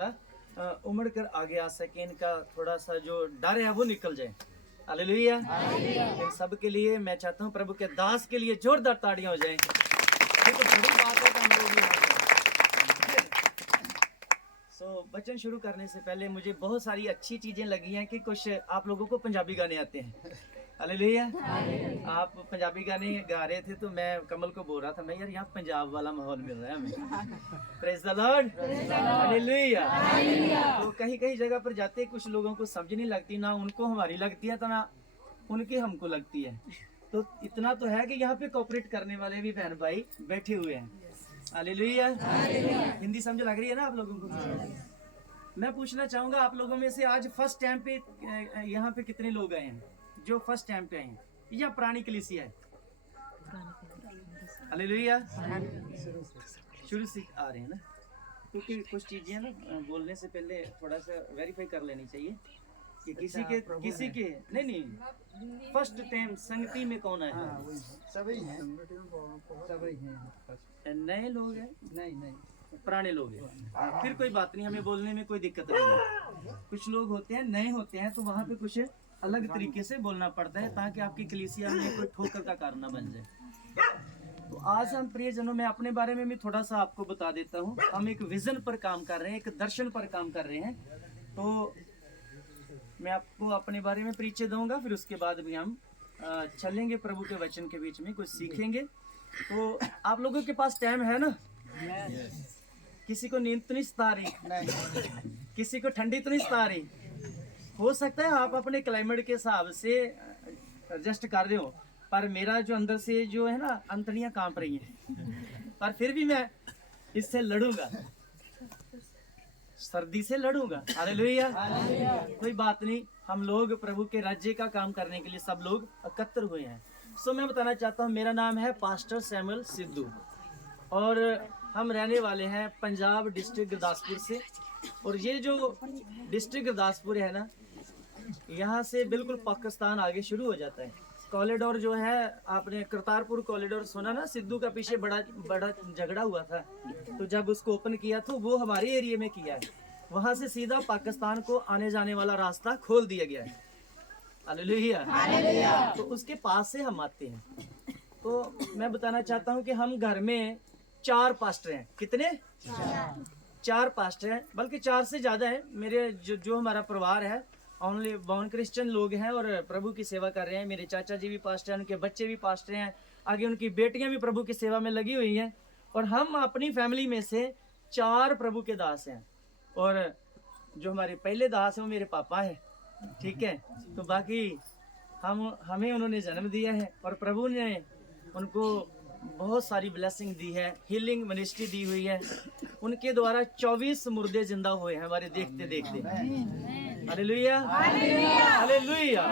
उमड़ कर आगे आ सके, इनका थोड़ा सा जो डर है वो निकल जाए। हालेलुया। इन सब के लिए मैं चाहता हूँ प्रभु के दास के लिए जोरदार ताड़ियां हो जाएं। ये तो बड़ी बात है कि हम लोग यहाँ पे। वचन शुरू करने से पहले मुझे बहुत सारी अच्छी चीजें लगी हैं कि कुछ आप लोगों को पंजाबी गाने आते हैं। हालेलुया। आप पंजाबी गाने गा रहे थे तो मैं कमल को बोल रहा था, मैं यार यहाँ पंजाब वाला माहौल मिल रहा है हमें। Praise the Lord. हालेलुया। तो कहीं कहीं जगह पर जाते कुछ लोगों को समझ नहीं लगती, ना उनको हमारी लगती है तो ना उनकी हमको लगती है। तो इतना तो है कि यहाँ पे कोऑपरेट करने वाले भी बहन भाई बैठे हुए हैं। हालेलुया। हिंदी समझ लग रही है ना आप लोगों को? मैं पूछना चाहूंगा आप लोगों में से आज फर्स्ट टाइम पे यहाँ पे कितने लोग आए हैं जो फर्स्ट टाइम पे आए हैं, या पुरानी कलीसिया है? हालेलुया। शुरू से आ रहे हैं ना, क्योंकि कुछ चीजें ना बोलने से पहले थोड़ा सा वेरीफाई कर लेनी चाहिए कि किसी के नहीं फर्स्ट टाइम संगति में कौन है? सभी हैं। नए लोग हैं, नहीं पुराने लोग हैं। फिर कोई बात नहीं, हमें बोलने में कोई दिक्कत नहीं है। कुछ लोग होते हैं नए होते हैं तो वहाँ पे कुछ अलग तरीके से बोलना पड़ता है ताकि आपकी कलीसिया में कोई ठोकर का कारण न बन जाए। तो आज हम प्रियजनों में अपने बारे में भी थोड़ा सा आपको बता देता हूँ। हम एक विजन पर काम कर रहे हैं, एक दर्शन पर काम कर रहे हैं। तो मैं आपको अपने बारे में परिचय दूंगा, फिर उसके बाद भी हम चलेंगे प्रभु के वचन के बीच में, कुछ सीखेंगे। तो आप लोगों के पास टाइम है ना? किसी को नींद तो नहीं सता रही? किसी को ठंडी तो नहीं सता रही? हो सकता है आप अपने क्लाइमेट के हिसाब से एडजस्ट कर रहे हो, पर मेरा जो अंदर से जो है ना अंतड़ियां कांप रही हैं। पर फिर भी मैं इससे लड़ूंगा, सर्दी से लड़ूंगा। हालेलुया। कोई बात नहीं, हम लोग प्रभु के राज्य का काम करने के लिए सब लोग एकत्र हुए हैं। सो मैं बताना चाहता हूँ, मेरा नाम है पास्टर सैमुअल सिद्धू और हम रहने वाले हैं पंजाब डिस्ट्रिक्ट गुरदासपुर से। और ये जो डिस्ट्रिक्ट गुरदासपुर है ना, यहाँ से बिल्कुल पाकिस्तान आगे शुरू हो जाता है। कॉरिडोर जो है, आपने करतारपुर कॉरिडोर सुना ना? सिद्धू का पीछे बड़ा झगड़ा हुआ था, तो जब उसको ओपन किया तो वो हमारे एरिया में किया है। वहां से सीधा पाकिस्तान को आने जाने वाला रास्ता खोल दिया गया है। हालेलुया। तो उसके पास से हम आते हैं। तो मैं बताना चाहता हूँ कि हम घर में 4 पास्टर हैं। कितने? 4 पास्टर हैं, बल्कि 4 से ज्यादा है। मेरे जो हमारा परिवार है ओनली बॉर्न क्रिश्चियन लोग हैं और प्रभु की सेवा कर रहे हैं। मेरे चाचा जी भी पास्टर हैं, उनके बच्चे भी पास्टर हैं, आगे उनकी बेटियां भी प्रभु की सेवा में लगी हुई हैं। और हम अपनी फैमिली में से 4 प्रभु के दास हैं। और जो हमारे पहले दास हैं वो मेरे पापा है, ठीक है। तो बाकी हमें उन्होंने जन्म दिया है और प्रभु ने उनको बहुत सारी ब्लेसिंग दी है, हीलिंग मिनिस्ट्री दी हुई है। उनके द्वारा 24 मुर्दे जिंदा हुए हैं हमारे देखते देखते। हालेलुया। हालेलुया।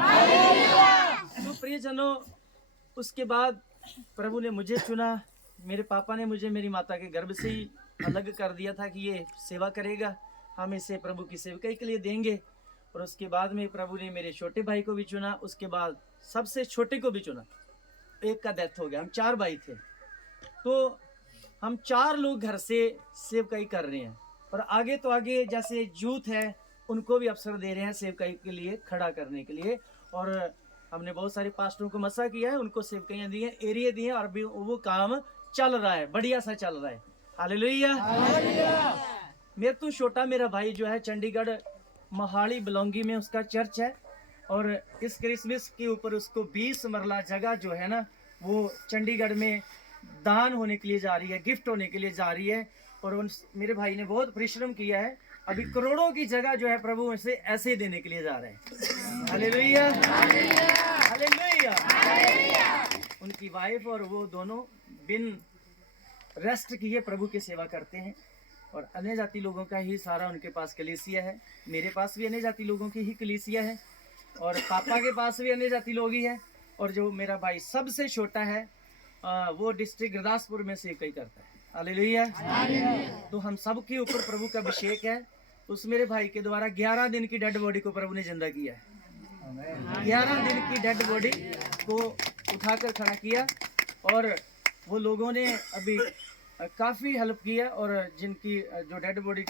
तो प्रियजनों, उसके बाद प्रभु ने मुझे चुना। मेरे पापा ने मुझे मेरी माता के गर्भ से ही अलग कर दिया था कि ये सेवा करेगा, हम इसे प्रभु की सेवकाई के लिए देंगे। और उसके बाद में प्रभु ने मेरे छोटे भाई को भी चुना, उसके बाद सबसे छोटे को भी चुना। एक का डेथ हो गया। हम 4 भाई थे, तो हम 4 लोग घर से सेवकाई कर रहे हैं। और आगे तो आगे जैसे यूथ है उनको भी अवसर दे रहे हैं सेवकाई के लिए, खड़ा करने के लिए। और हमने बहुत सारे पास्टरों को मसा किया है, उनको सेवकाइयां दी हैं, एरिया दिए हैं, और भी वो काम चल रहा है, बढ़िया सा चल रहा है। हालेलुया। मेरे तो छोटा मेरा भाई जो है चंडीगढ़ मोहाली बिलोंगी में उसका चर्च है, और इस क्रिसमस के ऊपर उसको 20 मरला जगह जो है ना वो चंडीगढ़ में दान होने के लिए जा रही है, गिफ्ट होने के लिए जा रही है। और मेरे भाई ने बहुत परिश्रम किया है, अभी करोड़ों की जगह जो है प्रभु इसे ऐसे ही देने के लिए जा रहे हैं। हालेलुया। हालेलुया। उनकी वाइफ और वो दोनों बिन रेस्ट किए प्रभु की सेवा करते हैं। और अन्य जाति लोगों का ही सारा उनके पास कलीसिया है। मेरे पास भी अन्य जाति लोगों की ही कलीसिया है, और पापा के पास भी अन्य जाति लोग ही है। और जो मेरा भाई सबसे छोटा है वो डिस्ट्रिक्ट गुरदासपुर में सेवकाई करता है। हालेलुया। तो हम सब के ऊपर प्रभु का अभिषेक है। उस मेरे भाई के द्वारा 11 दिन की डेड बॉडी को प्रभु ने जिंदा किया है। 11 दिन की डेड बॉडी को उठाकर खड़ा किया, और वो लोगों ने अभी काफ़ी हेल्प की है। और जिनकी जो डेड बॉडी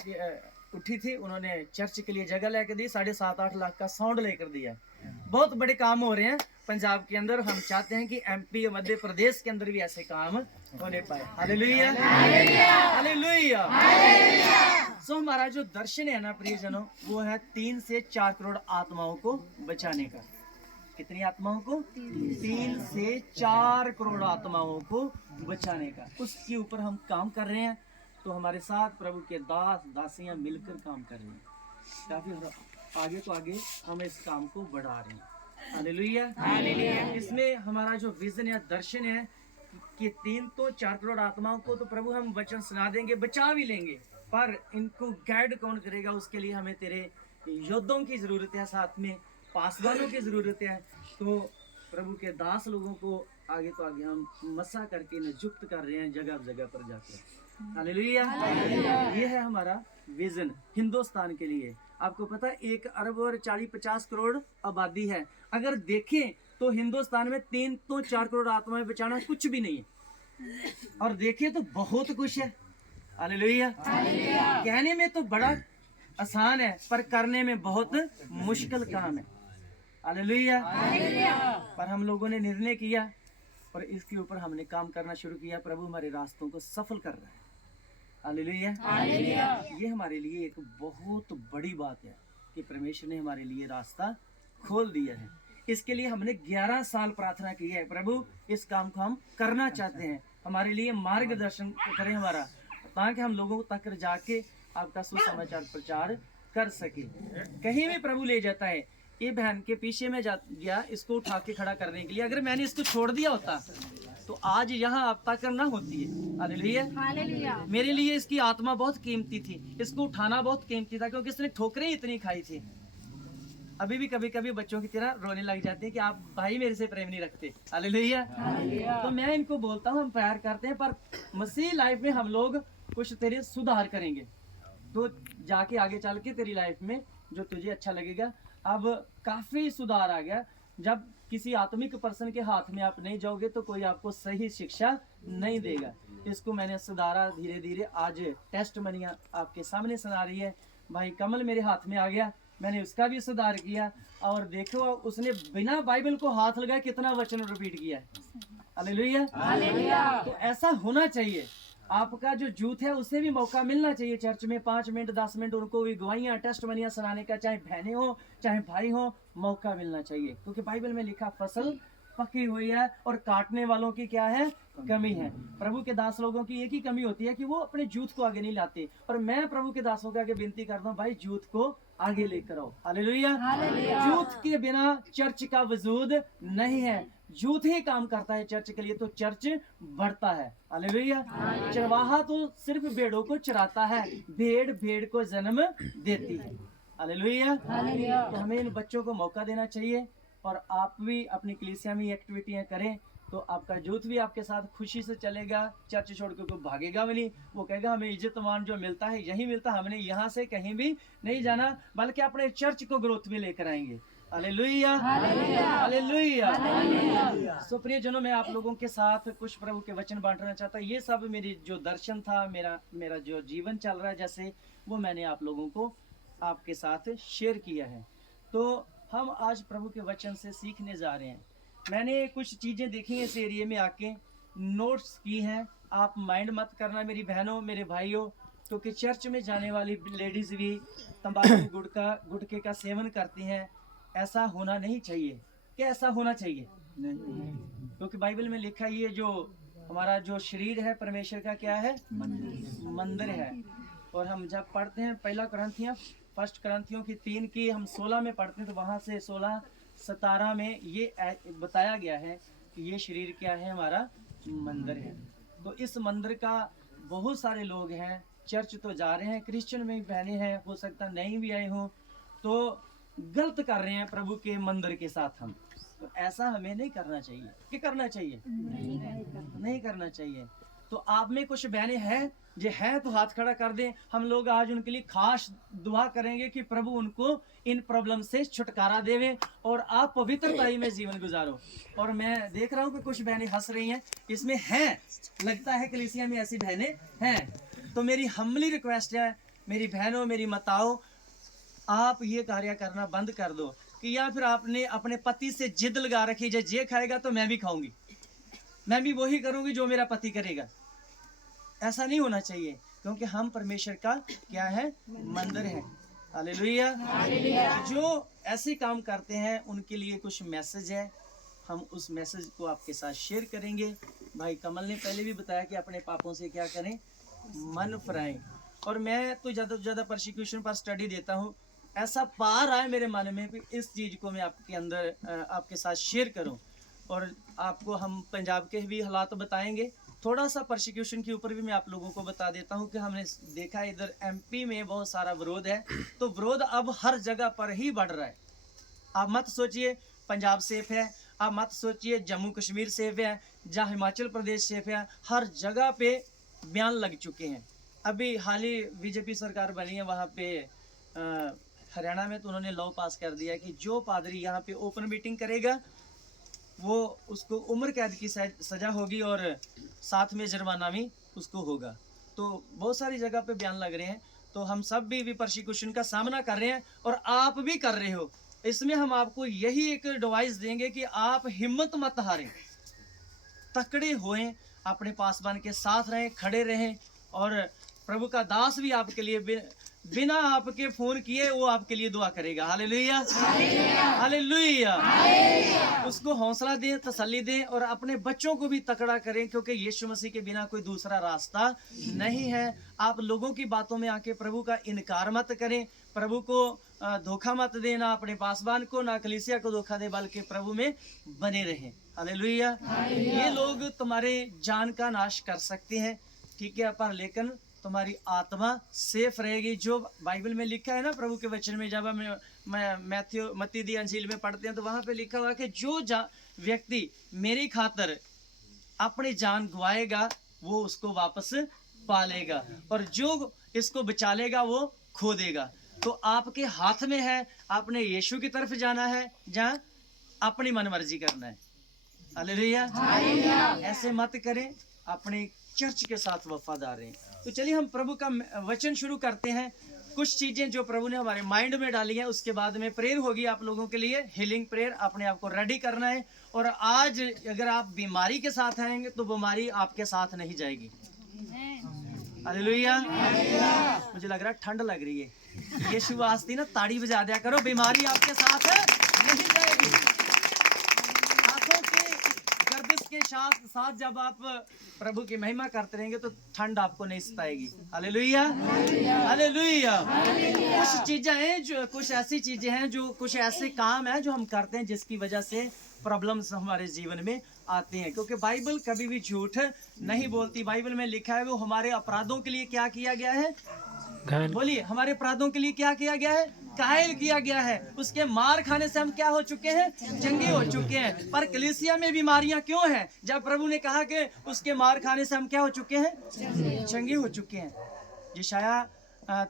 उठी थी, उन्होंने चर्च के लिए जगह लेकर दी, 7.5-8 लाख का साउंड लेकर दिया। बहुत बड़े काम हो रहे हैं पंजाब के अंदर। हम चाहते हैं कि एमपी मध्य प्रदेश के अंदर भी ऐसे काम होने पाए। Hallelujah, hallelujah. सो हमारा जो दर्शन है ना प्रियजनों, वो है 3 से 4 करोड़ आत्माओं को बचाने का। कितनी आत्माओं को? 3 से 4 करोड़ आत्माओं को बचाने का। उसके ऊपर हम काम कर रहे हैं। तो हमारे साथ प्रभु के दास दासियां मिलकर काम कर रहे हैं। काफी आगे तो आगे हम इस काम को बढ़ा रहे हैं। Hallelujah, hallelujah. इसमें हमारा जो विजन या दर्शन है कि 3 तो 4 करोड़ आत्माओं को तो प्रभु हम वचन सुना देंगे, बचा भी लेंगे, पर इनको गाइड कौन करेगा? उसके लिए हमें तेरे योद्धाओं की जरूरत है, साथ में पासवानों की जरूरत है। तो प्रभु के दास लोगों को आगे तो आगे हम मसा करके नियुक्त कर रहे हैं जगह जगह पर जाकर। हालेलुया, ये है हमारा विजन हिंदुस्तान के लिए। आपको पता है 1 अरब और 40-50 करोड़ आबादी है। अगर देखें तो हिंदुस्तान में 3 तो 4 करोड़ आत्माएं बचाना कुछ भी नहीं है, और देखें तो बहुत कुछ है। हालेलुया, कहने में तो बड़ा आसान है, पर करने में बहुत मुश्किल काम है। हालेलुया, पर हम लोगों ने निर्णय किया और इसके ऊपर हमने काम करना शुरू किया। प्रभु हमारे रास्तों को सफल कर रहा है। हालेलुया, ये हमारे लिए एक बहुत बड़ी बात है कि परमेश्वर ने हमारे लिए रास्ता खोल दिया है। इसके लिए हमने 11 साल प्रार्थना की है। प्रभु इस काम को हम करना चाहते हैं, हमारे लिए मार्गदर्शन करें हमारा, ताकि हम लोगों तक जाके आपका सुसमाचार प्रचार कर सके। कहीं भी प्रभु ले जाता है। ये बहन के पीछे में गया इसको उठा के खड़ा करने के लिए। अगर मैंने इसको छोड़ दिया होता तो आज यहाँ आप तक ना होती है। हालेलुया। मेरे लिए इसकी आत्मा बहुत कीमती थी, इसको उठाना बहुत कीमती था, क्योंकि इसने ठोकरें इतनी खाई थी। अभी भी कभी कभी बच्चों की तरह रोने लग जाते हैं कि आप भाई मेरे से प्रेम नहीं रखते। हालेलुया। तो मैं इनको बोलता हूँ हम प्यार करते हैं, पर मसीह लाइफ में हम लोग कुछ तेरे सुधार करेंगे, तो जाके आगे चल के तेरी लाइफ में जो तुझे अच्छा लगेगा। अब काफी सुधार आ गया। जब किसी आत्मिक पर्सन के हाथ में आप नहीं जाओगे तो कोई आपको सही शिक्षा नहीं देगा। इसको मैंने सुधारा धीरे धीरे। आज टेस्ट मनिया आपके सामने सुना रही है। भाई कमल मेरे हाथ में आ गया, मैंने उसका भी सुधार किया। और देखो उसने बिना बाइबल को हाथ लगाए कितना वचन रिपीट किया है। हालेलुया। तो ऐसा होना चाहिए। आपका जो जूथ है उसे भी मौका मिलना चाहिए चर्च में 5 मिनट 10 मिनट उनको भी गवाहियां टेस्ट मनियां सुनाने का, चाहे बहनें हो चाहे भाई हो, मौका मिलना चाहिए। क्योंकि बाइबल में लिखा फसल पकी हुई है और काटने वालों की क्या है? कमी है। प्रभु के दास लोगों की एक ही कमी होती है कि वो अपने जूथ को आगे नहीं लाते। और मैं प्रभु के दासों के आगे विनती करता हूँ, भाई जूथ को आगे लेकर आओ। हालेलुया। जूथ के बिना चर्च का वजूद नहीं है। जूथ ही काम करता है चर्च के लिए, तो चर्च बढ़ता है। हालेलुया। चरवाहा तो सिर्फ भेड़ों को चराता है, भेड़ भेड़ को जन्म देती है। हालेलुया। तो हमें इन बच्चों को मौका देना चाहिए, और आप भी अपनी कलीसिया में एक्टिविटियां करें तो आपका जूथ भी आपके साथ खुशी से चलेगा। चर्च छोड़ के कोई भागेगा भी नहीं। वो कहेगा हमें इज्जत मान जो मिलता है यही मिलता है, हमने यहाँ से कहीं भी नहीं जाना, बल्कि अपने चर्च को ग्रोथ में लेकर आएंगे। Hallelujah, hallelujah. सो प्रिय जनों, मैं आप लोगों के साथ कुछ प्रभु के वचन बांटना चाहता हूँ। ये सब मेरी जो दर्शन था, मेरा जो जीवन चल रहा है जैसे, वो मैंने आप लोगों को आपके साथ शेयर किया है। तो हम आज प्रभु के वचन से सीखने जा रहे हैं। मैंने कुछ चीज़ें देखी हैं इस एरिया में आके, नोट्स की हैं। आप माइंड मत करना मेरी बहनों मेरे भाइयों, क्योंकि चर्च में जाने वाली लेडीज़ भी तंबाकू गुटखे का सेवन करती हैं। ऐसा होना नहीं चाहिए। क्या ऐसा होना चाहिए? नहीं। क्योंकि बाइबल में लिखा है ये जो हमारा जो शरीर है परमेश्वर का क्या है? मंदिर है। और हम जब पढ़ते हैं 1 करंथियों की 3 की हम 16 में पढ़ते हैं, तो वहाँ से 16-17 में ये बताया गया है कि ये शरीर क्या है? हमारा मंदिर है। तो इस मंदिर का बहुत सारे लोग हैं, चर्च तो जा रहे हैं, क्रिश्चियन में बहने हैं, हो सकता नहीं भी आए हों, तो गलत कर रहे हैं प्रभु के मंदिर के साथ हम। तो ऐसा हमें नहीं करना चाहिए। क्या करना चाहिए? नहीं करना चाहिए। तो आप में कुछ बहनें हैं जो है तो हाथ खड़ा कर दें। हम लोग आज उनके लिए खास दुआ करेंगे कि प्रभु उनको इन प्रॉब्लम से छुटकारा देवे और आप पवित्रताई में जीवन गुजारो। और मैं देख रहा हूँ कि कुछ बहनें हंस रही हैं, इसमें हैं, लगता है कलीसिया में ऐसी बहनें हैं। तो मेरी हम्बली रिक्वेस्ट है मेरी बहनों, मेरी माताओं, आप ये कार्य करना बंद कर दो कि या फिर आपने अपने पति से जिद लगा रखी है, जे खाएगा तो मैं भी खाऊंगी, मैं भी वही करूंगी जो मेरा पति करेगा। ऐसा नहीं होना चाहिए, क्योंकि हम परमेश्वर का क्या है, मंदिर है। हालेलुया। जो ऐसे काम करते हैं उनके लिए कुछ मैसेज है, हम उस मैसेज को आपके साथ शेयर करेंगे। भाई कमल ने पहले भी बताया कि अपने पापों से क्या करें, मन फिराएं। और मैं तो ज़्यादा से ज़्यादा परसिक्यूशन पर स्टडी देता हूँ। ऐसा पार आए मेरे मन में कि इस चीज़ को मैं आपके अंदर आपके साथ शेयर करूँ। और आपको हम पंजाब के भी हालात बताएंगे, थोड़ा सा परसिक्यूशन के ऊपर भी मैं आप लोगों को बता देता हूँ कि हमने देखा है इधर एमपी में बहुत सारा विरोध है, तो विरोध अब हर जगह पर ही बढ़ रहा है। आप मत सोचिए पंजाब सेफ है, आप मत सोचिए जम्मू कश्मीर सेफ है, जहाँ हिमाचल प्रदेश सेफ है, हर जगह पे बयान लग चुके हैं। अभी हाल ही बीजेपी सरकार बनी है, वहाँ पे हरियाणा में तो उन्होंने लॉ पास कर दिया कि जो पादरी यहाँ पे ओपन मीटिंग करेगा वो उसको उम्र कैद की सजा होगी और साथ में जुर्माना भी उसको होगा। तो बहुत सारी जगह पे बयान लग रहे हैं, तो हम सब भी परसिक्यूशन का सामना कर रहे हैं और आप भी कर रहे हो। इसमें हम आपको यही एक एडवाइस देंगे कि आप हिम्मत मत हारें, तकड़े होएं, अपने पासवान के साथ रहें, खड़े रहें। और प्रभु का दास भी आपके लिए बिना आपके फोन किए वो आपके लिए दुआ करेगा। Hallelujah, hallelujah. उसको हौसला दें, तसल्ली दें और अपने बच्चों को भी तकड़ा करें, क्योंकि यीशु मसीह के बिना कोई दूसरा रास्ता नहीं है। आप लोगों की बातों में आके प्रभु का इनकार मत करें, प्रभु को धोखा मत देना, अपने पासवान को ना कलीसिया को धोखा दे, बल्कि प्रभु में बने रहें। हालेलुया। ये लोग तुम्हारे जान का नाश कर सकते हैं, ठीक है, पर लेकिन तुम्हारी आत्मा सेफ रहेगी। जो बाइबल में लिखा है ना, प्रभु के वचन में, जब हम मत्ती दी अंजील में पढ़ते हैं तो वहां पे लिखा हुआ है कि जो व्यक्ति मेरी खातर अपनी जान गवाएगा वो उसको वापस पा लेगा, और जो इसको बचा लेगा वो खो देगा। तो आपके हाथ में है, आपने यीशु की तरफ जाना है, जहाँ अपनी मनमर्जी करना है। हालेलुया। ऐसे मत करें, अपने चर्च के साथ वफादार हैं। तो चलिए हम प्रभु का वचन शुरू करते हैं। कुछ चीजें जो प्रभु ने हमारे माइंड में डाली हैं, उसके बाद में प्रेयर होगी आप लोगों के लिए, हीलिंग प्रेयर। अपने आप को रेडी करना है। और आज अगर आप बीमारी के साथ आएंगे तो बीमारी आपके साथ नहीं जाएगी। हालेलुया। मुझे लग रहा है ठंड लग रही है, ये शुभ आस्ती ना ताड़ी बजा दिया करो, बीमारी आपके साथ नहीं जाएगी। हाथों के गर्दिश के साथ जब आप प्रभु की महिमा करते रहेंगे तो ठंड आपको नहीं सताएगी। Hallelujah, hallelujah. कुछ चीजें हैं जो, कुछ ऐसी चीजें हैं जो, कुछ ऐसे काम हैं जो हम करते हैं जिसकी वजह से प्रॉब्लम्स हमारे जीवन में आती हैं, क्योंकि बाइबल कभी भी झूठ नहीं बोलती। बाइबल में लिखा है वो हमारे अपराधों के लिए क्या किया गया है, बोलिए, हमारे अपराधों के लिए क्या किया गया है, घायल किया गया है। उसके मार खाने से हम क्या हो चुके हैं, चंगे हो चुके हैं। पर कलीसिया में बीमारियां क्यों हैं? जब प्रभु ने कहा कि उसके मार खाने से हम क्या हो चुके हैं, चंगे हो चुके हैं। यशायाह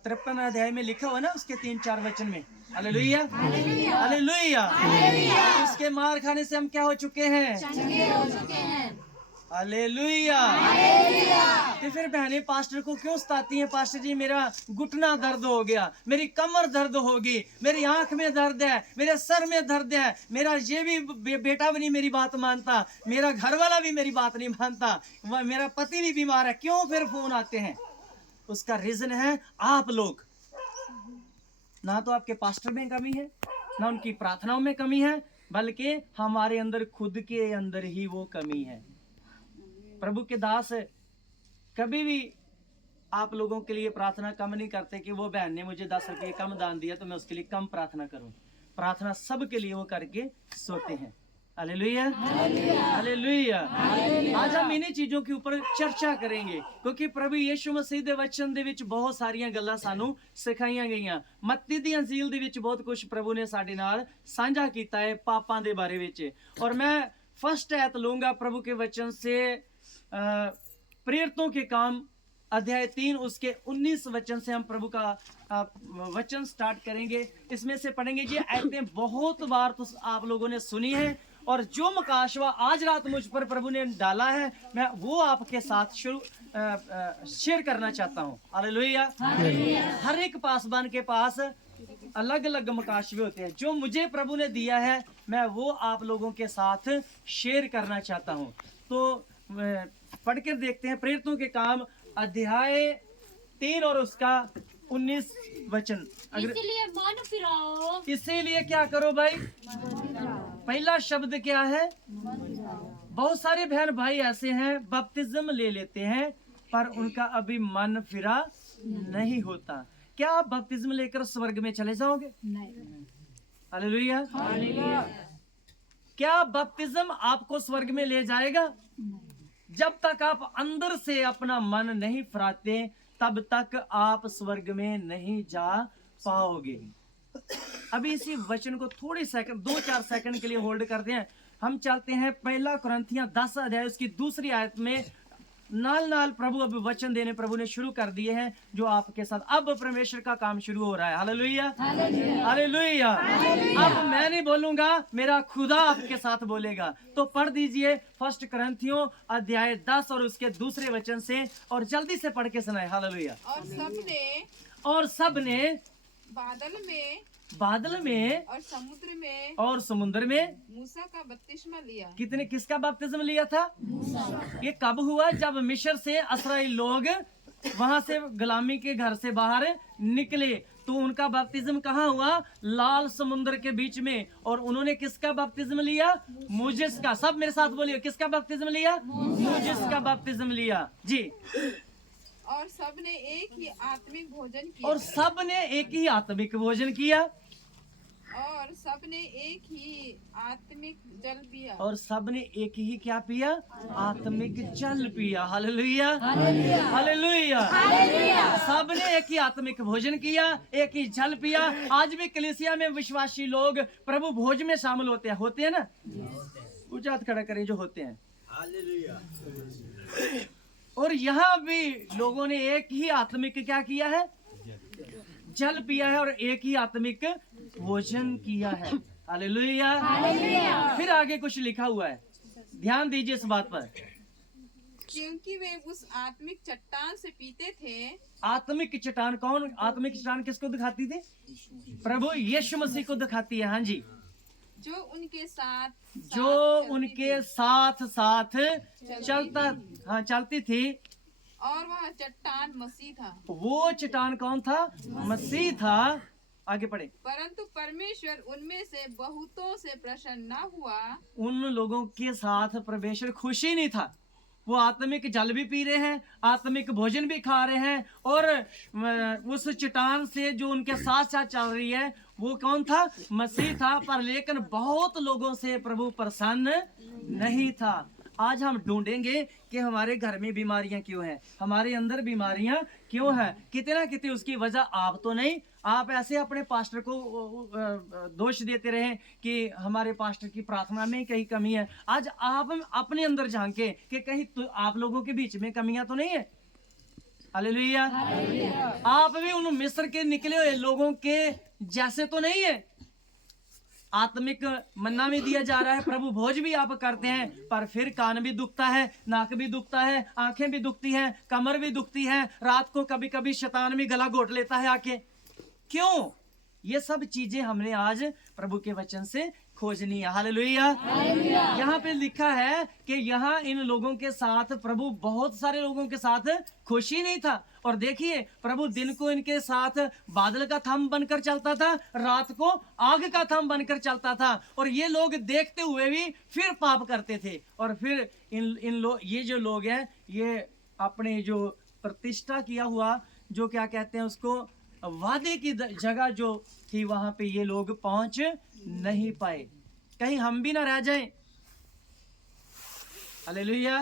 53 अध्याय में लिखा हुआ ना, उसके 3-4 वचन में। Hallelujah, hallelujah. उसके मार खाने से हम क्या हो चुके हैं, चंगे हो चुके हैं। हालेलुया। तो फिर बहनें पास्टर को क्यों सताती हैं, पास्टर जी मेरा घुटना दर्द हो गया, मेरी कमर दर्द होगी, मेरी आंख में दर्द है, मेरे सर में दर्द है, मेरा ये भी बेटा भी नहीं मेरी बात मानता, मेरा घर वाला भी मेरी बात नहीं मानता, मेरा पति भी बीमार है। क्यों फिर फोन आते हैं? उसका रीजन है आप लोग। ना तो आपके पास्टर में कमी है, ना उनकी प्रार्थनाओं में कमी है, बल्कि हमारे अंदर खुद के अंदर ही वो कमी है। प्रभु के दास कभी भी आप लोगों के लिए प्रार्थना कम नहीं करते कि वो बहन ने मुझे 10 रुपये कम दान दिया तो मैं उसके लिए कम प्रार्थना करूं। प्रार्थना सब के लिए वो करके सोते हैं। Hallelujah, hallelujah. आज हम इन्हीं चीजों के ऊपर चर्चा करेंगे, क्योंकि प्रभु यीशु मसीह दे वचन दे विच बहुत सारियां गल्लां सानू सिखाईयां गईयां। मत्ती दी अंजील दे विच बहुत कुछ प्रभु ने साडे नाल साझा कीता है पापां दे बारे विच। और मैं फर्स्ट आयत लूंगा प्रभु के वचन से, प्रेरितों के काम अध्याय 3 उसके 19 वचन से हम प्रभु का वचन स्टार्ट करेंगे। इसमें से पढ़ेंगे जी आयतें बहुत बार तो आप लोगों ने सुनी है और जो मकाशवा आज रात मुझ पर प्रभु ने डाला है, मैं वो आपके साथ शेयर करना चाहता हूँ। हालेलुया। हर एक पासबान के पास अलग अलग मकाशवे होते हैं। जो मुझे प्रभु ने दिया है, मैं वो आप लोगों के साथ शेयर करना चाहता हूँ। तो पढ़कर देखते हैं प्रेरितों के काम अध्याय 3 और उसका 19 वचन। इसीलिए मन फिराओ। इसीलिए क्या करो भाई? पहला शब्द क्या है? बहुत सारे बहन भाई ऐसे हैं बपतिस्म ले लेते हैं पर उनका अभी मन फिरा नहीं होता। क्या आप बपतिस्म लेकर स्वर्ग में चले जाओगे? हालेलुया। क्या बपतिस्म आपको स्वर्ग में ले जाएगा? जब तक आप अंदर से अपना मन नहीं फिराते तब तक आप स्वर्ग में नहीं जा पाओगे। अभी इसी वचन को थोड़ी सेकंड 2-4 सेकंड के लिए होल्ड करते हैं। हम चलते हैं 1 कुरिन्थियां 10 अध्याय उसकी दूसरी आयत में। नाल प्रभु अब वचन देने प्रभु ने शुरू कर दिए हैं जो आपके साथ अब परमेश्वर का काम शुरू हो रहा है। Hallelujah, hallelujah. अब मैं नहीं बोलूंगा, मेरा खुदा आपके साथ बोलेगा। तो पढ़ दीजिए 1 कुरिन्थियों अध्याय 10 और उसके दूसरे वचन से, और जल्दी से पढ़ के सुनाए। हालेलुया। और सबने बादल में और समुद्र में मूसा का बपतिस्मा लिया। किसका बपतिस्म लिया था? ये कब हुआ? जब मिस्र से इस्राएल लोग वहां से गुलामी के घर से बाहर निकले तो उनका बपतिस्म कहाँ हुआ? लाल समुद्र के बीच में। और उन्होंने किसका बपतिस्म लिया? मूजिस का। सब मेरे साथ बोलिए, किसका बपतिस्म लिया? मूजिस का बपतिस्म लिया जी। और सबने एक ही आत्मिक भोजन किया। और सबने एक ही आत्मिक भोजन किया। और सबने एक ही आत्मिक जल पिया। और सबने एक ही क्या पिया? आत्मिक जल पिया। Hallelujah, hallelujah. सबने एक ही आत्मिक भोजन किया, एक ही जल पिया। आज भी कलीसिया में विश्वासी लोग प्रभु भोज में शामिल होते हैं ना। ऊंचा हाथ खड़ा करें जो होते हैं। और यहाँ भी लोगों ने एक ही आत्मिक क्या किया है? जल पिया है और एक ही आत्मिक भोजन किया है। हालेलुया। फिर आगे कुछ लिखा हुआ है, ध्यान दीजिए इस बात पर। क्योंकि वे उस आत्मिक चट्टान से पीते थे। आत्मिक चट्टान कौन? आत्मिक चट्टान किसको दिखाती थी? प्रभु यीशु मसीह को दिखाती है। हाँ जी। जो उनके साथ चलती थी। और वह चट्टान मसीह था। वो चट्टान कौन था? मसीह था। आगे पढ़े। परंतु परमेश्वर उनमें से बहुतों से प्रसन्न न हुआ। उन लोगों के साथ परमेश्वर खुशी नहीं था। वो आत्मिक जल भी पी रहे हैं, आत्मिक भोजन भी खा रहे हैं, और उस चट्टान से जो उनके साथ साथ चल रही है वो कौन था? मसीह था। पर लेकिन बहुत लोगों से प्रभु प्रसन्न नहीं था। आज हम ढूंढेंगे कि हमारे घर में बीमारियां क्यों हैं, हमारे अंदर बीमारियां क्यों हैं। कितना कितनी उसकी वजह आप तो नहीं। आप ऐसे अपने पास्टर को दोष देते रहे कि हमारे पास्टर की प्रार्थना में कहीं कमी है। आज आप अपने अंदर झांके कि कहीं तो आप लोगों के बीच में कमियां तो नहीं है। हालेलुया। आप भी उन मिस्र के निकले हुए लोगों के जैसे तो नहीं है। आत्मिक मन्ना भी दिया जा रहा है, प्रभु भोज भी आप करते हैं, पर फिर कान भी दुखता है, नाक भी दुखता है, आंखें भी दुखती हैं, कमर भी दुखती है। रात को कभी कभी शैतान भी गला घोट लेता है आके। क्यों? ये सब चीजें हमने आज प्रभु के वचन से खोजनी है। हालेलुया। यहाँ पे लिखा है कि यहाँ इन लोगों के साथ प्रभु बहुत सारे लोगों के साथ खुशी नहीं था। और देखिए प्रभु दिन को इनके साथ बादल का थंब बनकर चलता था, रात को आग का थंब बनकर चलता था। और ये लोग देखते हुए भी फिर पाप करते थे। और फिर ये जो लोग हैं ये अपने जो प्रतिष्ठा किया हुआ जो क्या कहते हैं उसको वादे की जगह जो थी वहां पे ये लोग पहुंच नहीं पाए। कहीं हम भी ना रह जाएं। हालेलुया।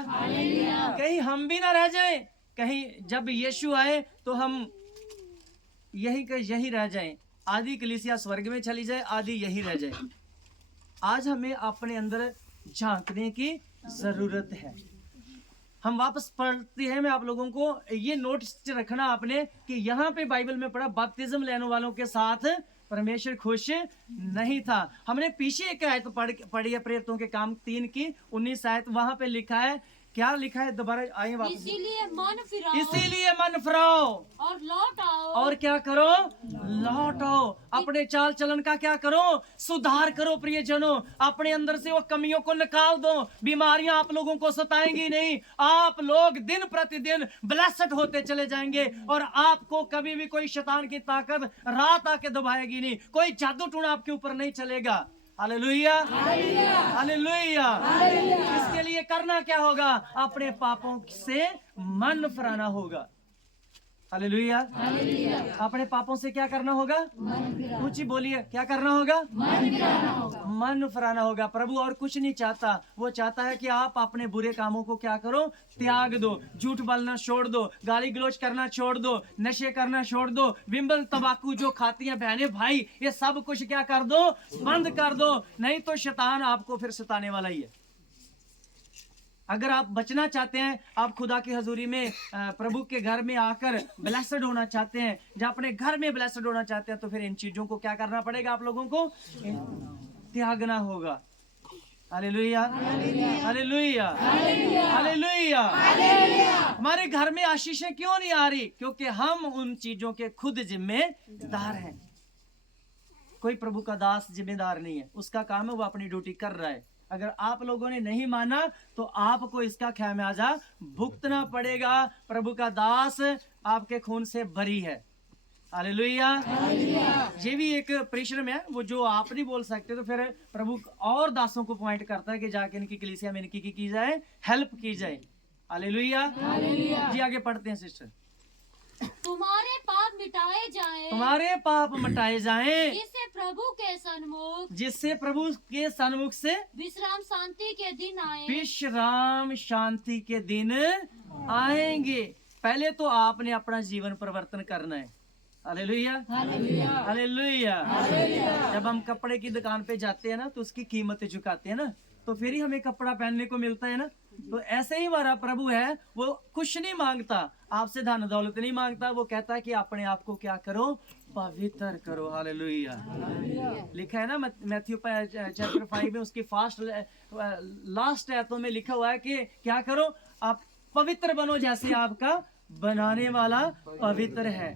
कहीं हम भी ना रह जाएं। कहीं जब यीशु आए तो हम यही रह जाएं। आधी कलीसिया स्वर्ग में चली जाए, आधी यही रह जाए। आज हमें अपने अंदर झांकने की जरूरत है। हम वापस पढ़ते हैं। मैं आप लोगों को ये नोट्स रखना आपने कि यहाँ पे बाइबल में पढ़ा बपतिस्म लेने वालों के साथ परमेश्वर खुश नहीं था। हमने पीछे एक आयत पढ़ी है प्रेरितों के काम 3 की 19 आयत, वहां पे लिखा है, क्या लिखा है, दोबारा आइए वापस। इसीलिए मन फिराओ इसीलिए मन फिराओ और लौट आओ और क्या करो, लौट आओ। अपने चाल चलन का क्या करो, सुधार करो प्रियजनों। अपने अंदर से वो कमियों को निकाल दो। बीमारियां आप लोगों को सताएंगी नहीं। आप लोग दिन प्रतिदिन ब्लेस्ड होते चले जाएंगे और आपको कभी भी कोई शैतान की ताकत रात आके दबाएगी नहीं। कोई जादू टूना आपके ऊपर नहीं चलेगा। Hallelujah, hallelujah. इसके लिए करना क्या होगा, अपने पापों से मन फिराना होगा। हालेलुया, अपने पापों से क्या करना होगा, ऊंची बोलिए, क्या करना होगा, मन फिराना होगा। प्रभु और कुछ नहीं चाहता, वो चाहता है कि आप अपने बुरे कामों को क्या करो, त्याग दो। झूठ बोलना छोड़ दो, गाली गलौज करना छोड़ दो, नशे करना छोड़ दो, विंबल तंबाकू जो खाती हैं बहनें भाई, ये सब कुछ क्या कर दो, बंद कर दो। नहीं तो शैतान आपको फिर सताने वाला ही है। अगर आप बचना चाहते हैं, आप खुदा की हजूरी में प्रभु के घर में आकर ब्लेस्ड होना चाहते हैं, जब अपने घर में ब्लेस्ड होना चाहते हैं, तो फिर इन चीजों को क्या करना पड़ेगा, आप लोगों को त्यागना होगा। Hallelujah, hallelujah, hallelujah. हमारे घर में आशीषें क्यों नहीं आ रही, क्योंकि हम उन चीजों के खुद जिम्मेदार हैं। कोई प्रभु का दास जिम्मेदार नहीं है, उसका काम है वो अपनी ड्यूटी कर रहा है। अगर आप लोगों ने नहीं माना तो आपको इसका खामियाजा भुगतना पड़ेगा। प्रभु का दास आपके खून से भरी है। हालेलुया। ये भी एक परिश्रम है, वो जो आप नहीं बोल सकते, तो फिर प्रभु और दासों को पॉइंट करता है कि जाके इनकी कलीसिया में इनकी की जाए, हेल्प की जाए। हालेलुया। जी आगे पढ़ते हैं सिस्टर। तुम्हारे पाप मिटाए जाएं, तुम्हारे पाप मिटाए जाएं, जिससे प्रभु के सन्मुख, जिससे प्रभु के सन्मुख से विश्राम शांति के दिन आए। विश्राम शांति के दिन आएंगे। पहले तो आपने अपना जीवन परिवर्तन करना है। Hallelujah, hallelujah. जब हम कपड़े की दुकान पे जाते हैं ना, तो उसकी कीमत चुकाते हैं ना, तो फिर ही हमें कपड़ा पहनने को मिलता है ना। तो ऐसे ही हमारा प्रभु है, वो कुछ नहीं मांगता आपसे, धन दौलत नहीं मांगता। वो कहता है कि अपने आप को क्या करो, पवित्र करो। हालेलुया। लिखा है ना मैथ्यू चैप्टर 5 में, उसकी लास्ट आयतों में लिखा हुआ है कि क्या करो, आप पवित्र बनो जैसे आपका बनाने वाला पवित्र है।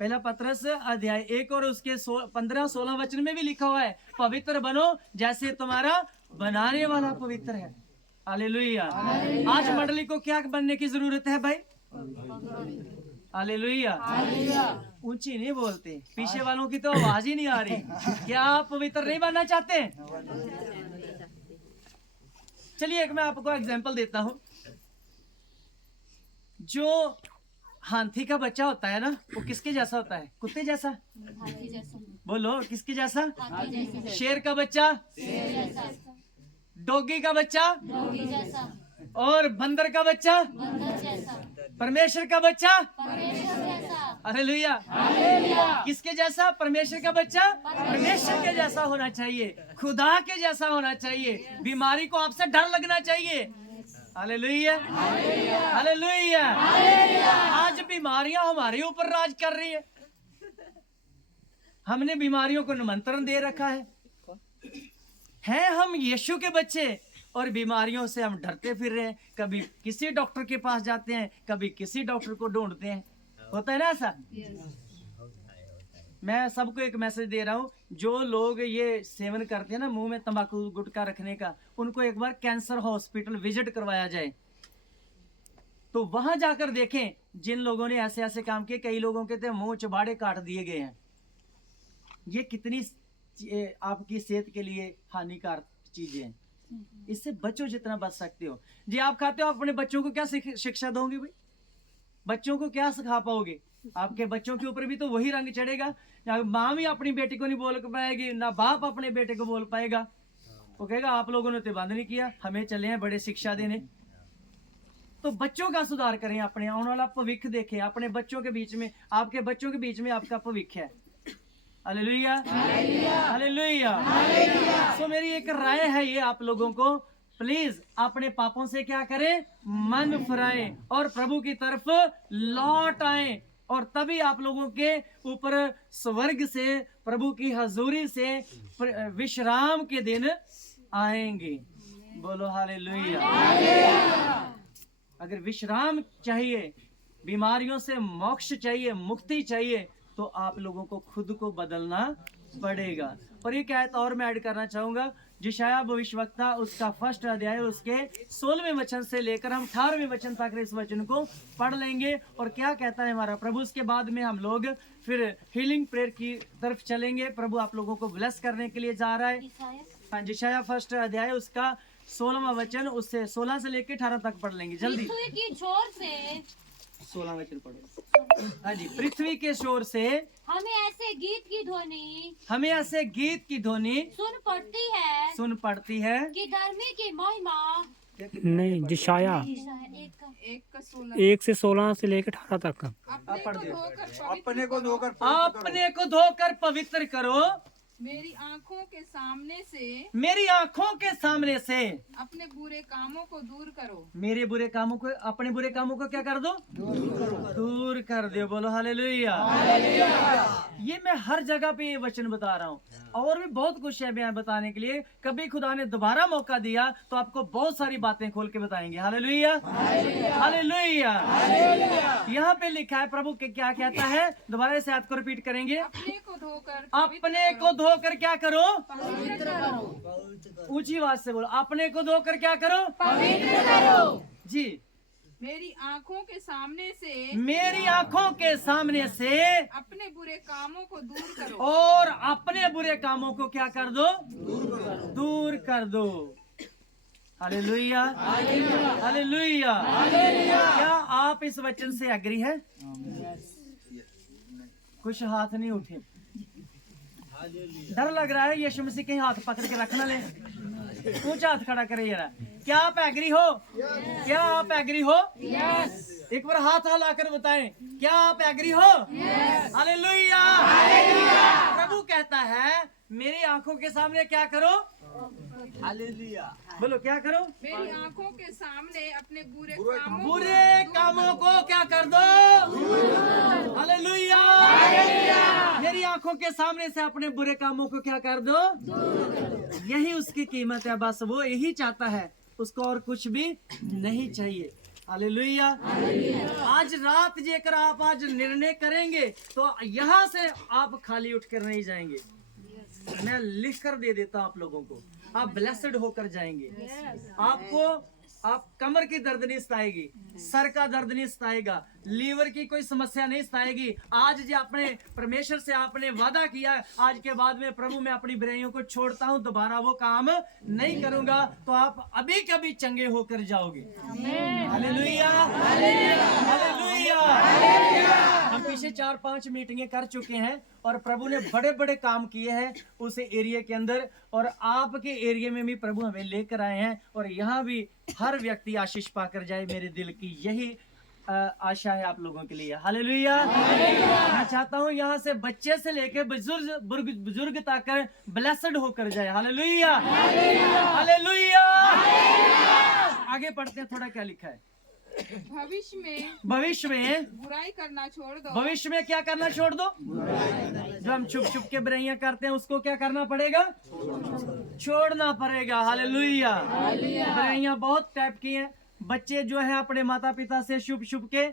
पहला पत्रस अध्याय 1 और उसके 15-16 वचन में भी लिखा हुआ है, पवित्र बनो जैसे तुम्हारा बनाने वाला पवित्र है। हालेलुया। आज मंडली को क्या बनने की जरूरत है भाई? हालेलुया। ऊंची नहीं बोलते, पीछे वालों की तो आवाज ही नहीं आ रही। क्या आप पवित्र नहीं बनना चाहते? चलिए एक मैं आपको एग्जांपल देता हूं। जो हाथी का बच्चा होता है ना, वो किसके जैसा होता है? कुत्ते जैसा? हाथी जैसा। बोलो, किसके जैसा? हाथी जैसा। शेर का बच्चा? शेर जैसा। डॉगी का बच्चा? डॉगी जैसा। और बंदर का बच्चा? बंदर जैसा। परमेश्वर का बच्चा? परमेश्वर जैसा। हालेलुया। किसके जैसा? परमेश्वर का बच्चा परमेश्वर के जैसा होना चाहिए, खुदा के जैसा होना चाहिए। बीमारी को आपसे डर लगना चाहिए। Hallelujah, hallelujah. आज बीमारियां हमारे ऊपर राज कर रही है। हमने बीमारियों को निमंत्रण दे रखा है हम यीशु के बच्चे, और बीमारियों से हम डरते फिर रहे हैं। कभी किसी डॉक्टर के पास जाते हैं, कभी किसी डॉक्टर को ढूंढते हैं। होता है ना ऐसा? मैं सबको एक मैसेज दे रहा हूँ, जो लोग ये सेवन करते हैं ना, मुंह में तंबाकू गुटखा रखने का, उनको एक बार कैंसर हॉस्पिटल विजिट करवाया जाए, तो वहां जाकर देखें जिन लोगों ने ऐसे ऐसे काम किए। कई लोगों के तो मुंह चबाड़े काट दिए गए हैं। ये कितनी आपकी सेहत के लिए हानिकारक चीजें हैं। इससे बचो जितना बच सकते हो। जी आप खाते हो, अपने बच्चों को क्या शिक्षा दोगे भाई? बच्चों को क्या सिखा पाओगे? आपके बच्चों के ऊपर भी तो वही रंग चढ़ेगा। माँ भी अपनी बेटी को नहीं बोल पाएगी, ना बाप अपने बेटे को बोल पाएगा। वो कहेगा आप लोगों ने तो बंद नहीं किया, हमें चले हैं बड़े शिक्षा देने। तो बच्चों का सुधार करें, अपने आने वाला भविष्य देखें। अपने बच्चों के बीच में, आपके बच्चों के बीच में आपका भविष्य है। Hallelujah, hallelujah. सो मेरी एक राय है ये आप लोगों को, प्लीज अपने पापों से क्या करें, मन फिराएं और प्रभु की तरफ लौट आएं। और तभी आप लोगों के ऊपर स्वर्ग से, प्रभु की हजूरी से विश्राम के दिन आएंगे। बोलो हालेलुया। अगर विश्राम चाहिए, बीमारियों से मोक्ष चाहिए, मुक्ति चाहिए, तो आप लोगों को खुद को बदलना पड़ेगा। और ये क्या है, तो और मैं ऐड करना चाहूंगा, यशायाह भविष्यवक्ता उसका 1 अध्याय उसके 16वें वचन से लेकर हम 18वें वचन तक इस वचन को पढ़ लेंगे। और क्या कहता है हमारा प्रभु, उसके बाद में हम लोग फिर हीलिंग प्रेयर की तरफ चलेंगे। प्रभु आप लोगों को ब्लेस करने के लिए जा रहा है। हाँ, यशायाह 1 अध्याय उसका 16वां वचन, उससे 16 से लेकर 18 तक पढ़ लेंगे जल्दी। पृथ्वी की छोर से 16 वचन पढ़ो। हाँ जी, पृथ्वी के शोर से हमें ऐसे गीत की ध्वनि सुन पड़ती है कि धर्मी की महिमा। नहीं, यशायाह एक का 16 1 से 16 से लेकर 18 तक। अपने को धोकर अपने को धोकर पवित्र करो, मेरी आंखों के सामने से अपने बुरे कामों को दूर करो। मेरे बुरे कामों को, अपने बुरे कामों को क्या कर दो, दूर कर दो। बोलो हालेलुया। ये मैं हर जगह पे ये वचन बता रहा हूँ, और भी बहुत कुछ है मैं बताने के लिए। कभी खुदा ने दोबारा मौका दिया तो आपको बहुत सारी बातें खोल के बताएंगे। Hallelujah, hallelujah. यहाँ पे लिखा है, प्रभु के क्या कहता है, दोबारा इस याद को रिपीट करेंगे। अपने को धोकर क्या करो, ऊंची आवाज से बोलो, अपने को धोकर क्या करो, पवित्र करो जी। मेरी आंखों के सामने से अपने बुरे कामों को दूर करो, और अपने बुरे कामों को क्या कर दो, दूर कर दो। Hallelujah, hallelujah. क्या आप इस वचन से एग्री है? कुछ हाथ नहीं उठे, डर लग रहा है। यीशु मसीह के हाथ पकड़ के रखना ले, ऊंचा हाथ खड़ा करे जरा। क्या आप एग्री हो? क्या आप एग्री हो? एक बार हाथ हिलाकर बताएं, क्या आप एग्री हो? हालेलुया। प्रभु कहता है, मेरी आंखों के सामने क्या करो, हालेलुया। बोलो क्या करो, मेरी आंखों के सामने अपने बुरे कामों को क्या कर दो, हालेलुया। मेरी आंखों के सामने से अपने बुरे कामों को क्या कर दो। यही उसकी कीमत है, बस वो यही चाहता है, उसको और कुछ भी नहीं चाहिए। हालेलुया। आज रात जेकर आप आज निर्णय करेंगे तो यहाँ से आप खाली उठकर नहीं जाएंगे। मैं लिख कर दे देता हूँ आप लोगों को, आप ब्लेस्ड होकर जाएंगे। आपको आप कमर की दर्द नहीं सताएगी, सर का दर्द नहीं सताएगा, लीवर की कोई समस्या नहीं सताएगी। आज जो आपने परमेश्वर से आपने वादा किया, आज के बाद में प्रभु मैं अपनी बुराइयों को छोड़ता हूँ, दोबारा वो काम नहीं करूंगा, तो आप अभी कभी चंगे होकर जाओगे। Hallelujah, hallelujah. हम पीछे 4-5 मीटिंगें कर चुके हैं और प्रभु ने बड़े बड़े काम किए हैं उस एरिया के अंदर, और आपके एरिया में भी प्रभु हमें लेकर आए हैं, और यहाँ भी हर व्यक्ति आशीष पाकर जाए। मेरे दिल की यही आशा है आप लोगों के लिए। हालेलुया। मैं चाहता हूँ यहाँ से बच्चे से लेकर बुजुर्ग तक ब्लेस्ड होकर जाए। Hallelujah, hallelujah. आगे पढ़ते हैं, थोड़ा क्या लिखा है। भविष्य में बुराई करना छोड़ दो। भविष्य में क्या करना छोड़ दो। जो हम छुप छुप के बुराइयां करते हैं उसको क्या करना पड़ेगा, छोड़ना पड़ेगा। हालेलुया। बुराइयां बहुत टाइप की हैं। बच्चे जो है अपने माता पिता से छुप छुप के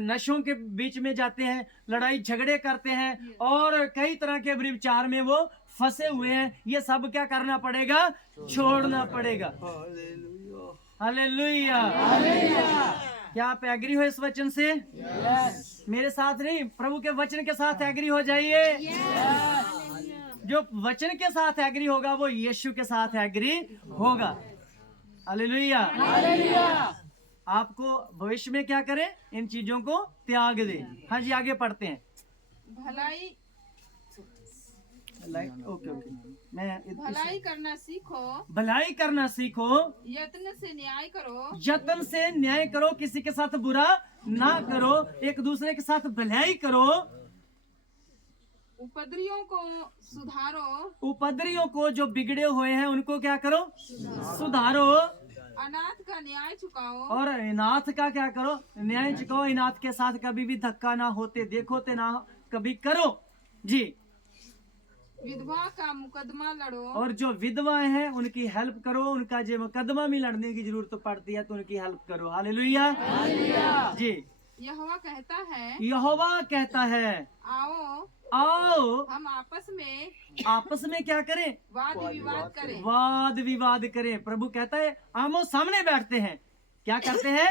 नशों के बीच में जाते हैं, लड़ाई झगड़े करते हैं, और कई तरह के विचार में वो फंसे हुए हैं। ये सब क्या करना पड़ेगा, छोड़ना पड़ेगा। हालेलुया। क्या आप एग्री हो इस वचन से? मेरे साथ नहीं, प्रभु के वचन के साथ एग्री हो जाइए। जो वचन के साथ एग्री होगा वो यीशु के साथ एग्री होगा। हालेलुया। आपको भविष्य में क्या करें, इन चीजों को त्याग दे। हाँ जी, आगे पढ़ते हैं। भलाई ओके, मैं भलाई करना सीखो, भलाई करना सीखो, यत्न से न्याय करो, यत्न से न्याय करो, किसी के साथ बुरा ना करो, एक दूसरे के साथ भलाई करो, उपद्रियों को सुधारो, उपद्रियों को जो बिगड़े हुए हैं उनको क्या करो, सुधारो, अनाथ का न्याय चुकाओ और अनाथ का क्या करो, न्याय चुकाओ। अनाथ के साथ कभी भी धक्का ना होते देखो ते ना कभी करो जी। विधवा का मुकदमा लड़ो और जो विधवाएं हैं उनकी हेल्प करो, उनका जो मुकदमा में लड़ने की जरूरत पड़ती है तो उनकी हेल्प करो। हालेलुया जी। यहोवा कहता है यहोवा कहता है आओ आओ हम आपस में क्या करें, वाद विवाद करें। वाद विवाद करें। प्रभु कहता है आमो सामने बैठते हैं, क्या करते हैं,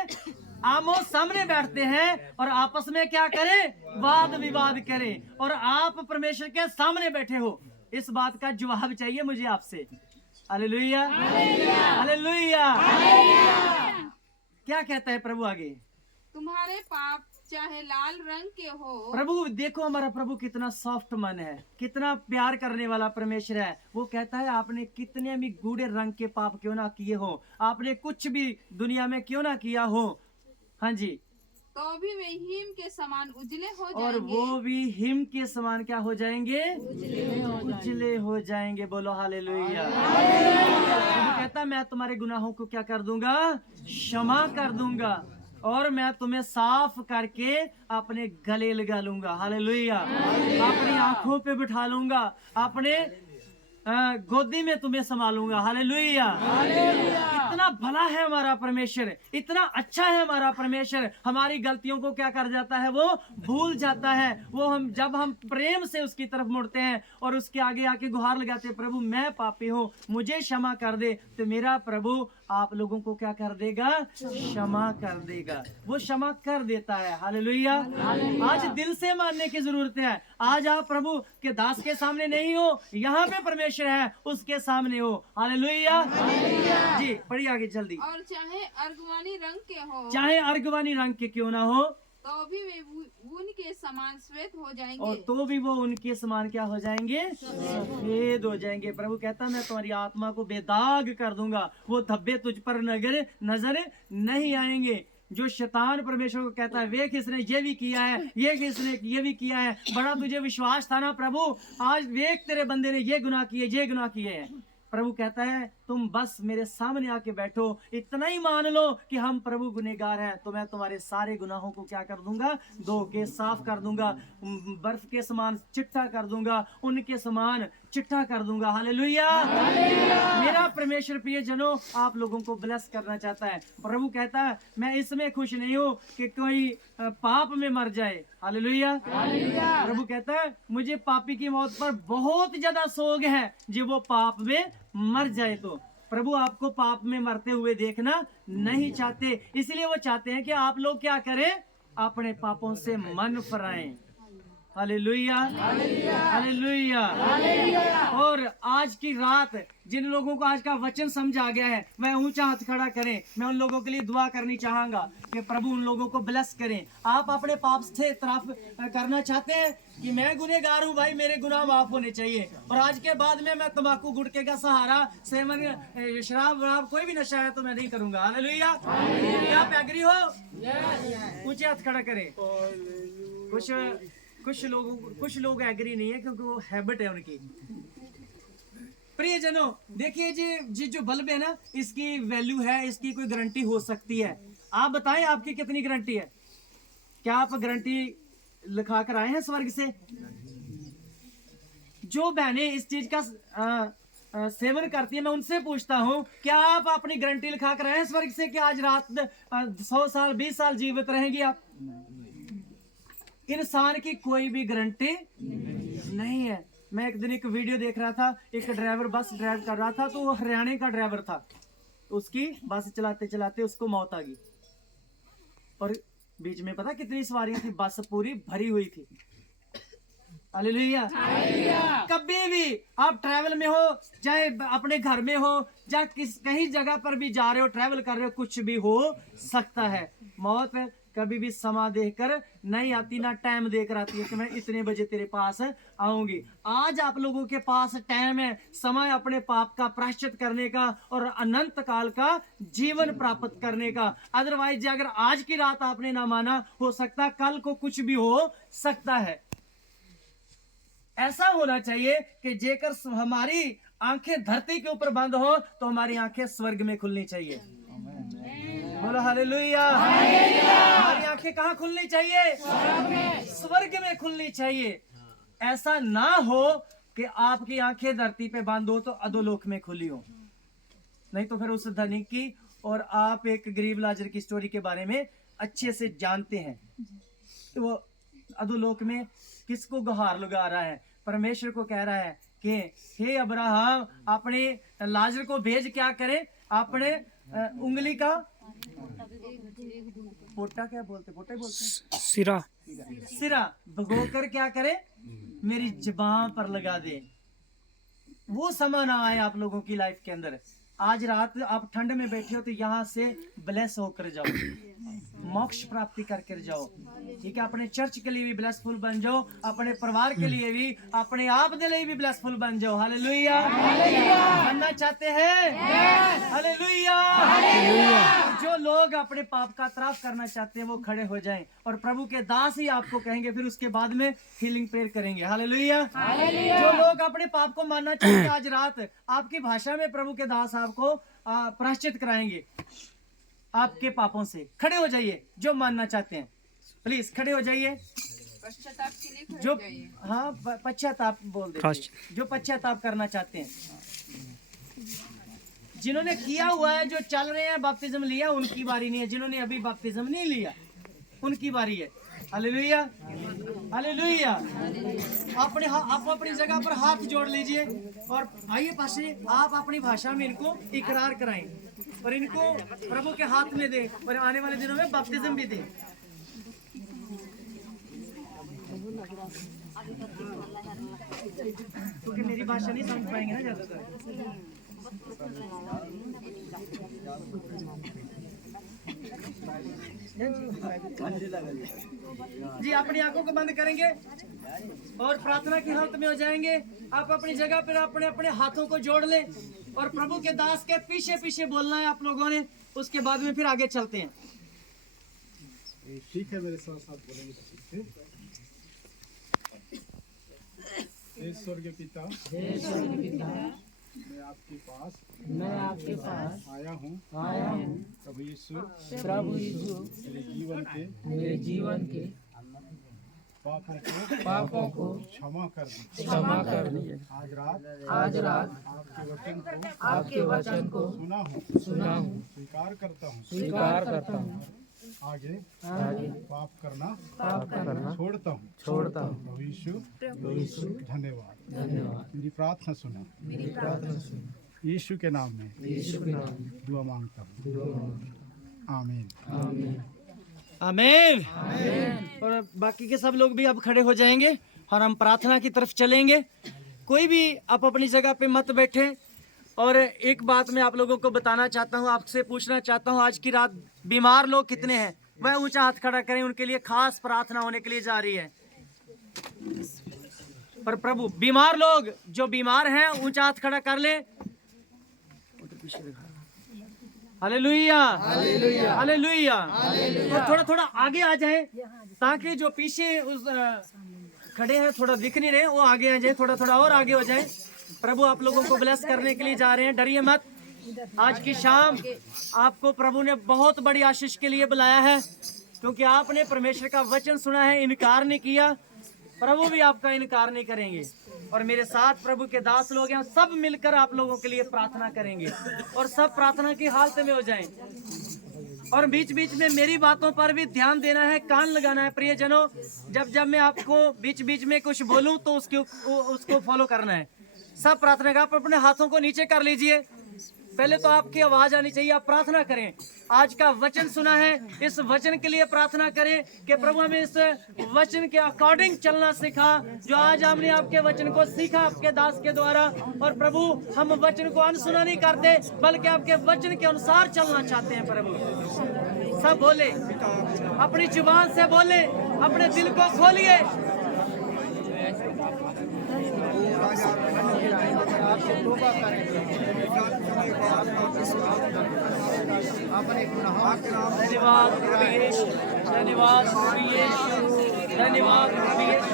आमो सामने बैठते हैं और आपस में क्या करें, वाद विवाद करें। और आप परमेश्वर के सामने बैठे हो, इस बात का जवाब चाहिए मुझे आपसे। Hallelujah hallelujah. क्या कहता है प्रभु आगे, तुम्हारे पाप चाहे लाल रंग के हो। प्रभु देखो हमारा प्रभु कितना सॉफ्ट मन है, कितना प्यार करने वाला परमेश्वर है। वो कहता है आपने कितने भी गूढ़े रंग के पाप क्यों ना किए हो, आपने कुछ भी दुनिया में क्यों ना किया हो, हाँ जी, तो भी वे हिम के समान उजले हो जाएंगे। और वो भी हिम के समान क्या हो जाएंगे, उजले हो जाएंगे। बोलो हालेलुया। प्रभु कहता मैं तुम्हारे गुनाहों को क्या कर दूंगा, क्षमा कर दूंगा और मैं तुम्हें साफ करके अपने गले लगा लूंगा। हालेलुया। अपनी आंखों पे बिठा लूंगा, अपने गोदी में तुम्हें संभालूंगा। हालेलुया। इतना भला है हमारा परमेश्वर, इतना अच्छा है हमारा परमेश्वर। हमारी गलतियों को क्या कर जाता है, वो भूल जाता है। वो हम जब हम प्रेम से उसकी तरफ मुड़ते हैं और उसके आगे आके गुहार लगाते हैं, प्रभु मैं पापी हूँ मुझे क्षमा कर दे, तो मेरा प्रभु आप लोगों को क्या कर देगा, क्षमा कर देगा। वो क्षमा कर देता है। हालेलुया। आज दिल से मानने की जरूरत है। आज आप प्रभु के दास के सामने नहीं हो, यहाँ पे परमेश्वर है उसके सामने हो। हालेलुया जी। पढ़िए आगे जल्दी। और चाहे अर्गवानी रंग के हो, चाहे अर्गवानी रंग के क्यों ना हो, तो भी वे उनके समान श्वेत हो जाएंगे। और तो भी वो उनके समान क्या हो जाएंगे, सफेद हो जाएंगे। प्रभु कहता मैं तुम्हारी आत्मा को बेदाग कर दूंगा, वो धब्बे तुझ पर नजर नहीं आएंगे। जो शैतान परमेश्वर को कहता है वेख इसने ये भी किया है, ये किसने ये भी किया है, बड़ा तुझे विश्वास था ना प्रभु, आज वेख तेरे बंदे ने ये गुनाह किए हैं। प्रभु कहता है तुम बस मेरे सामने आके बैठो, इतना ही मान लो कि हम प्रभु गुनहगार हैं, तो मैं तुम्हारे सारे गुनाहों को क्या कर दूंगा, धो के साफ कर दूंगा, बर्फ के समान चिट्टा कर दूंगा, उनके समान चिट्टा कर दूंगा। हालेलुया। मेरा परमेश्वर प्रिय जनों आप लोगों को ब्लेस करना चाहता है। प्रभु कहता है मैं इसमें खुश नहीं हूँ कि कोई पाप में मर जाए। हालेलुया। प्रभु कहता है मुझे पापी की मौत पर बहुत ज्यादा सोग है, जो वो पाप में मर जाए। तो प्रभु आपको पाप में मरते हुए देखना नहीं चाहते, इसलिए वो चाहते हैं कि आप लोग क्या करें, अपने पापों से मन फिराएं। Hallelujah hallelujah. और आज की रात जिन लोगों को आज का वचन समझ आ गया है, मैं ऊंचा हाथ खड़ा करें, मैं उन लोगों के लिए दुआ करनी चाहूंगा कि प्रभु उन लोगों को ब्लेस करें। आप अपने पाप से तरफ करना चाहते हैं कि मैं गुनहगार हूँ भाई, मेरे गुनाह माफ होने चाहिए, और आज के बाद में मैं तंबाकू गुटखे का सहारा, सेवन, शराब वराब कोई भी नशा है तो मैं नहीं करूंगा। हालेलुया। क्या आप एग्री हो? ऊंचे हाथ खड़ा करें। कुछ लोग एग्री नहीं है क्योंकि वो हैबिट है उनकी। प्रिय जनों देखिए जी जो बल्ब है ना, इसकी वैल्यू है, इसकी कोई गारंटी हो सकती है। आप बताएं आपकी कितनी गारंटी है? क्या आप गारंटी लिखा कर आए हैं स्वर्ग से? जो बहनें इस चीज का सेवन करती है, मैं उनसे पूछता हूँ क्या आप अपनी गारंटी लिखा कर आए हैं स्वर्ग से कि आज रात 100 साल 20 साल जीवित रहेंगी आप? इंसान की कोई भी गारंटी नहीं है। मैं एक दिन एक वीडियो देख रहा था, एक ड्राइवर बस ड्राइव कर रहा था, तो वो हरियाणा का ड्राइवर था, उसकी बस चलाते चलाते उसको मौत आ गई, और बीच में पता कितनी सवारियां थी, बस पूरी भरी हुई थी। हालेलुया। कभी भी आप ट्रैवल में हो, चाहे अपने घर में हो, चाहे कहीं जगह पर भी जा रहे हो, ट्रैवल कर रहे हो, कुछ भी हो सकता है। मौत कभी भी समा देखकर नहीं आती, ना टाइम देकर आती है कि मैं इतने बजे तेरे पास आऊंगी। आज आप लोगों के पास टाइम है, समय अपने पाप का प्रायश्चित करने का और अनंत काल का जीवन प्राप्त करने का। अदरवाइज अगर आज की रात आपने ना माना, हो सकता कल को कुछ भी हो सकता है। ऐसा होना चाहिए कि जेकर हमारी आंखें धरती के ऊपर बंद हो तो हमारी आंखें स्वर्ग में खुलनी चाहिए। बोलो हालेलुया। हमारी आंखें कहाँ खुलनी चाहिए? स्वर्ग में खुलनी चाहिए। ऐसा ना हो कि आपकी आंखें धरती पे बंद हो तो अधोलोक में खुली हो। नहीं तो फिर उस धनिक की और आप एक गरीब लाजर की स्टोरी के बारे में अच्छे से जानते हैं। तो वो अधोलोक में किसको गुहार लगा रहा है? परमेश्वर को कह रहा है कि हे अब्राहम, अपने लाजर को भेज, क्या करे? अपने उंगली का पोटा, क्या बोलते, पोटा ही बोलते हैं, सिरा भगोकर क्या करे? मेरी जुबान पर लगा दे। वो समय ना आए आप लोगों की लाइफ के अंदर। आज रात आप ठंड में बैठे हो तो यहाँ से ब्लेस होकर जाओ, मोक्ष प्राप्ति करके जाओ। ठीक है, अपने चर्च के लिए भी ब्लेसफुल बन जाओ, अपने परिवार के लिए भी, अपने आप के लिए भी ब्लेसफुल बन जाओ। हालेलुया। बनना चाहते हैं? हालेलुया। जो लोग अपने पाप का इतराफ करना चाहते हैं वो खड़े हो जाएं और प्रभु के दास ही आपको कहेंगे, फिर उसके बाद में हीलिंग प्रेयर करेंगे। हालेलुया। जो लोग अपने पाप को मानना चाहते हैं, आज रात आपकी भाषा में प्रभु के दास आपको प्रायश्चित कराएंगे आपके पापों से। खड़े हो जाइए जो मानना चाहते हैं, प्लीज खड़े हो जाइए। पश्चाताप के लिए खड़े जो जाइए। हाँ पश्चाताप बोल देते हैं, जो पश्चाताप करना चाहते हैं, जिन्होंने किया हुआ है, जो चल रहे हैं, बपतिस्म लिया, उनकी बारी नहीं है। जिन्होंने अभी बपतिस्म नहीं लिया उनकी बारी है। Hallelujah, hallelujah. आप अपनी जगह पर हाथ जोड़ लीजिए और आइए पासे, आप अपनी भाषा में इनको इकरार कराएं और इनको प्रभु के हाथ में दे और आने वाले दिनों में बपतिस्म भी दे। क्योंकि मेरी भाषा नहीं समझ पाएंगे ना ज्यादातर। जी, अपनी आंखों को बंद करेंगे और प्रार्थना की हालत में हो जाएंगे। आप अपनी जगह पर अपने अपने हाथों को जोड़ लें और प्रभु के दास के पीछे पीछे बोलना है आप लोगों ने। उसके बाद में फिर आगे चलते हैं। ठीक है, मेरे साथ साथ बोलेंगे। हे स्वर्गीय पिता, मैं आपके पास आया हूँ प्रभु यीशु, मेरे जीवन के पापों को क्षमा कर दिए। आज रात आपके वचन को सुना हूँ, स्वीकार करता हूँ। आगे पाप करना छोड़ता हूँ। प्रभु यीशु धन्यवाद। मेरी प्रार्थना सुना। यीशु के नाम में दुआ मांगता हूँ। आमीन। आमीन। और बाकी के सब लोग भी अब खड़े हो जाएंगे और हम प्रार्थना की तरफ चलेंगे। कोई भी आप अपनी जगह पे मत बैठे। और एक बात मैं आप लोगों को बताना चाहता हूँ, आपसे पूछना चाहता हूँ, आज की रात बीमार लोग कितने हैं? वह ऊंचा हाथ खड़ा करें, उनके लिए खास प्रार्थना होने के लिए जा रही है। पर प्रभु, बीमार लोग जो बीमार हैं ऊंचा हाथ खड़ा कर ले। Hallelujah, hallelujah. तो थोड़ा थोड़ा आगे आ जाए ताकि जो पीछे उस खड़े हैं थोड़ा दिख नहीं रहे, वो आगे आ जाए, थोड़ा थोड़ा और आगे हो जाए। प्रभु आप लोगों को ब्लेस करने के लिए जा रहे हैं। डरिए मत। आज की शाम आपको प्रभु ने बहुत बड़ी आशीष के लिए बुलाया है, क्योंकि आपने परमेश्वर का वचन सुना है, इनकार नहीं किया। प्रभु भी आपका इनकार नहीं करेंगे। और मेरे साथ प्रभु के दास लोग हैं, सब मिलकर आप लोगों के लिए प्रार्थना करेंगे और सब प्रार्थना की हालत में हो जाएं। और बीच बीच में मेरी बातों पर भी ध्यान देना है, कान लगाना है प्रियजनों। जब मैं आपको बीच बीच में कुछ बोलूं तो उसको फॉलो करना है। सब प्रार्थना का आप अपने हाथों को नीचे कर लीजिए। पहले तो आपकी आवाज आनी चाहिए, आप प्रार्थना करें। आज का वचन सुना है, इस वचन के लिए प्रार्थना करें कि प्रभु हमें इस वचन के अकॉर्डिंग चलना सिखा, जो आज हमने आपके वचन को सीखा आपके दास के द्वारा। और प्रभु हम वचन को अनसुना नहीं करते, बल्कि आपके वचन के अनुसार चलना चाहते हैं। प्रभु सब बोले, अपनी जुबान से बोले, अपने दिल को खोलिए। धन्यवाद प्रभु यीशु, धन्यवाद प्रभु यीशु, धन्यवाद प्रभु यीशु।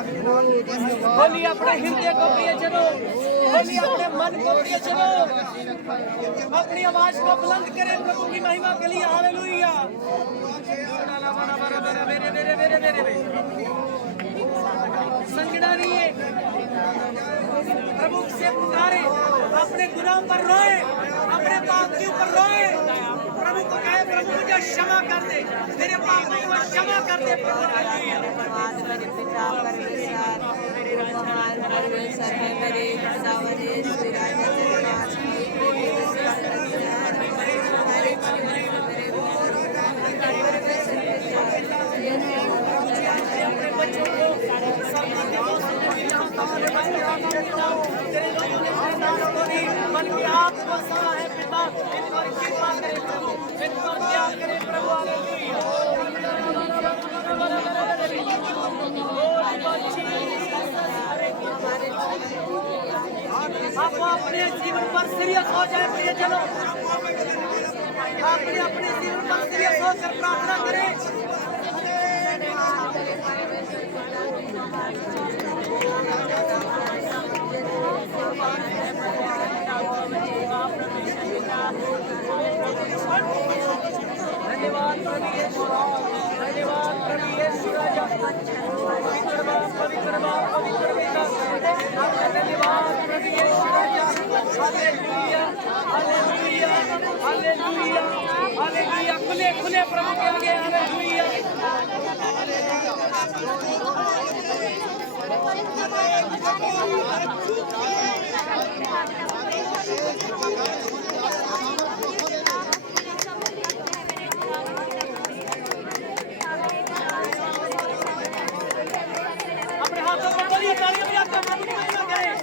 बोलिए अपने हृदय को प्रियजनों, बोलिए अपने मन को प्रियजनों, अपनी आवाज को बुलंद करें प्रभु की महिमा के लिए। हालेलुया। संगड़ा नहीं है, प्रभु से पुकारे, अपने गुनाह पर रोए, अपने पाप के ऊपर रोए, प्रभु को कहे प्रभु मुझे क्षमा कर दे, मेरे पापों को क्षमा कर दे प्रभु। मेरे पिता परमेश्वर, हमारे परमेश्वर है, मेरे सावरेश विराज अपने बच्चों को मन की आपको सहा है पिता, इन पर कृपा करे प्रभु, इन पर दया करे प्रभु। आप अपने जीवन पर सीरियस हो जाए प्रियजनों, अपने अपने जीवन पर सीरियस होकर प्रार्थना करें। धन्यवाद प्रभु यीशु, धन्यवाद प्रभु यीशु राजा, पवित्र बाप, पवित्र बाप, पवित्र पिता, आपका धन्यवाद प्रभु यीशु राजा। Hallelujah, hallelujah, hallelujah, hallelujah. खुले खुले प्रभु के आगे हालेलुया। अपने हाथों को बोलिए, तालियां बजाकर प्रभु की महिमा करें।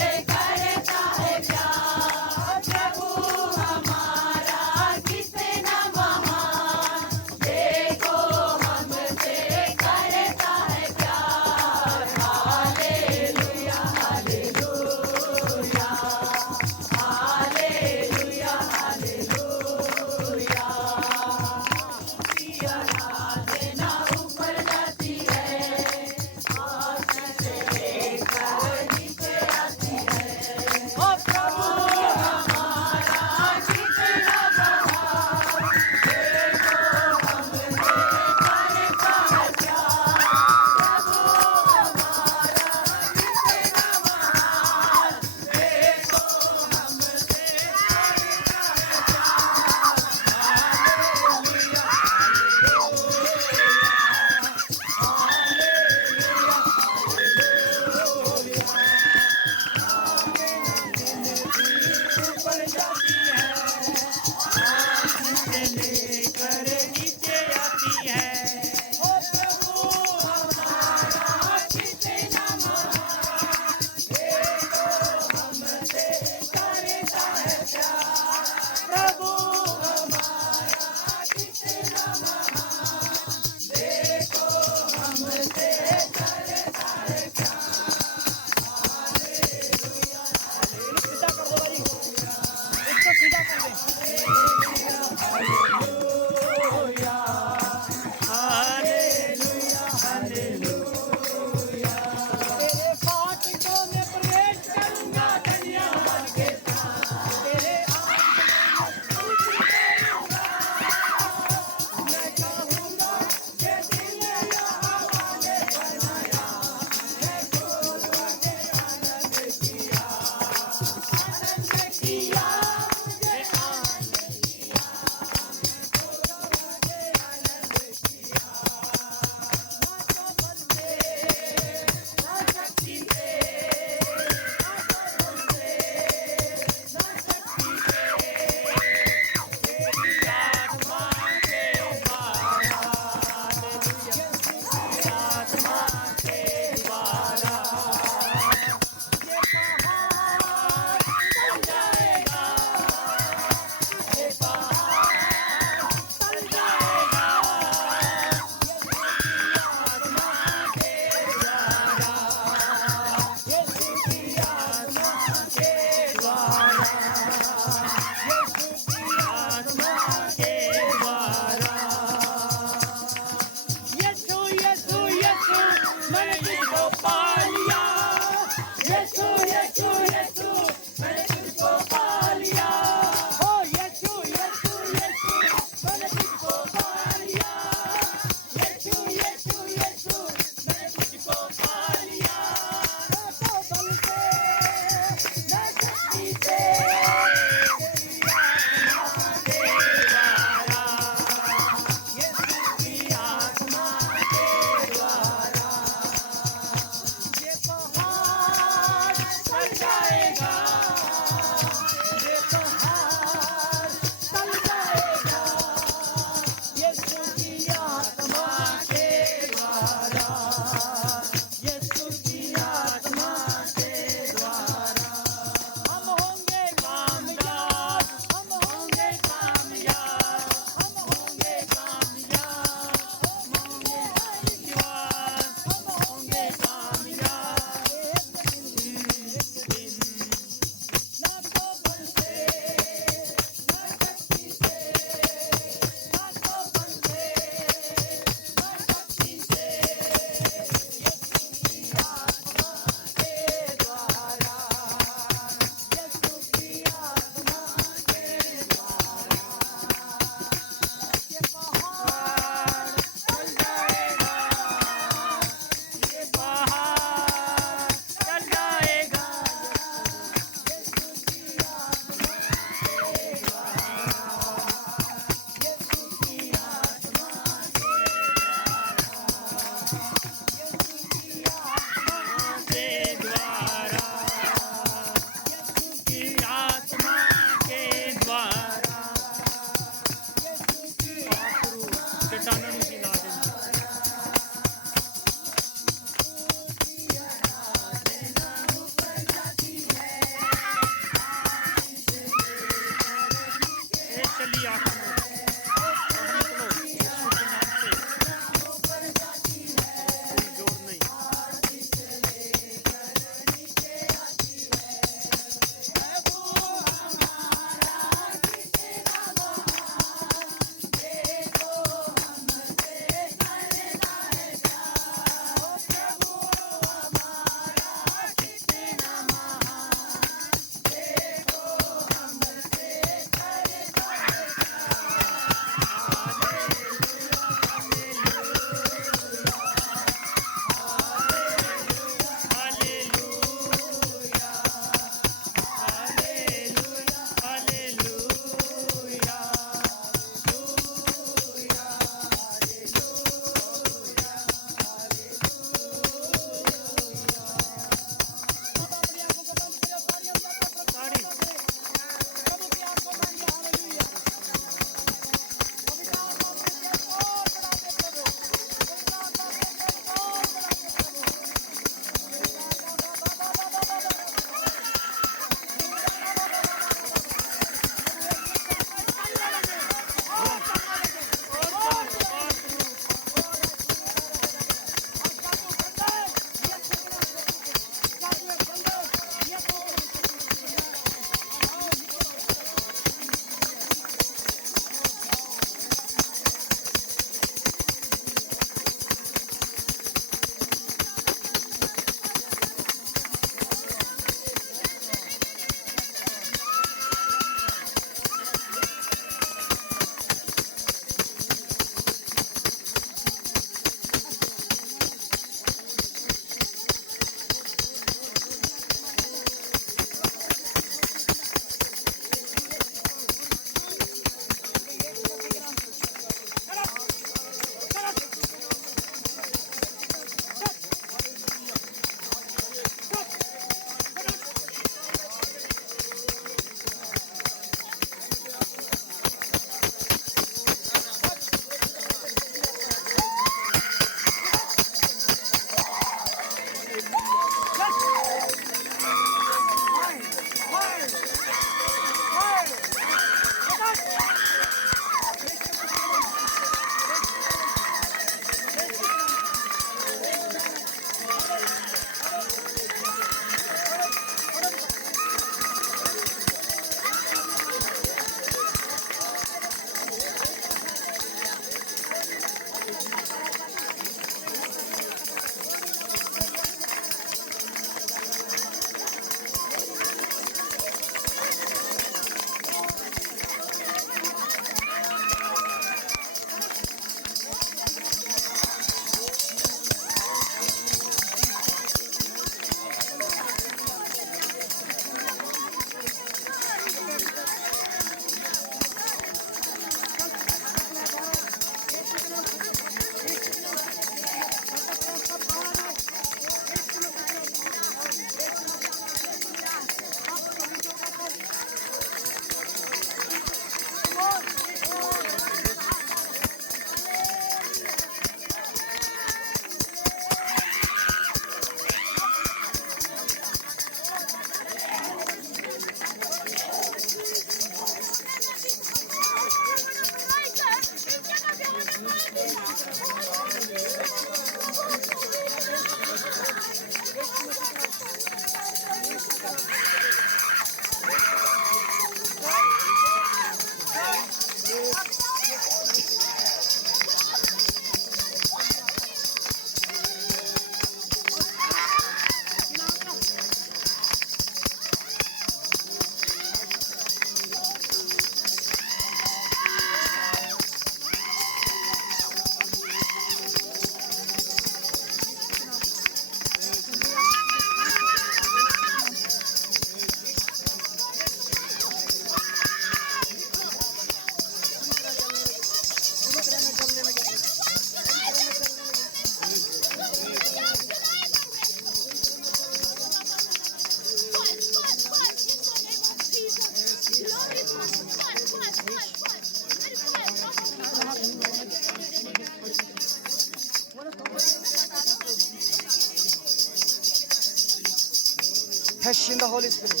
Touch in the Holy Spirit.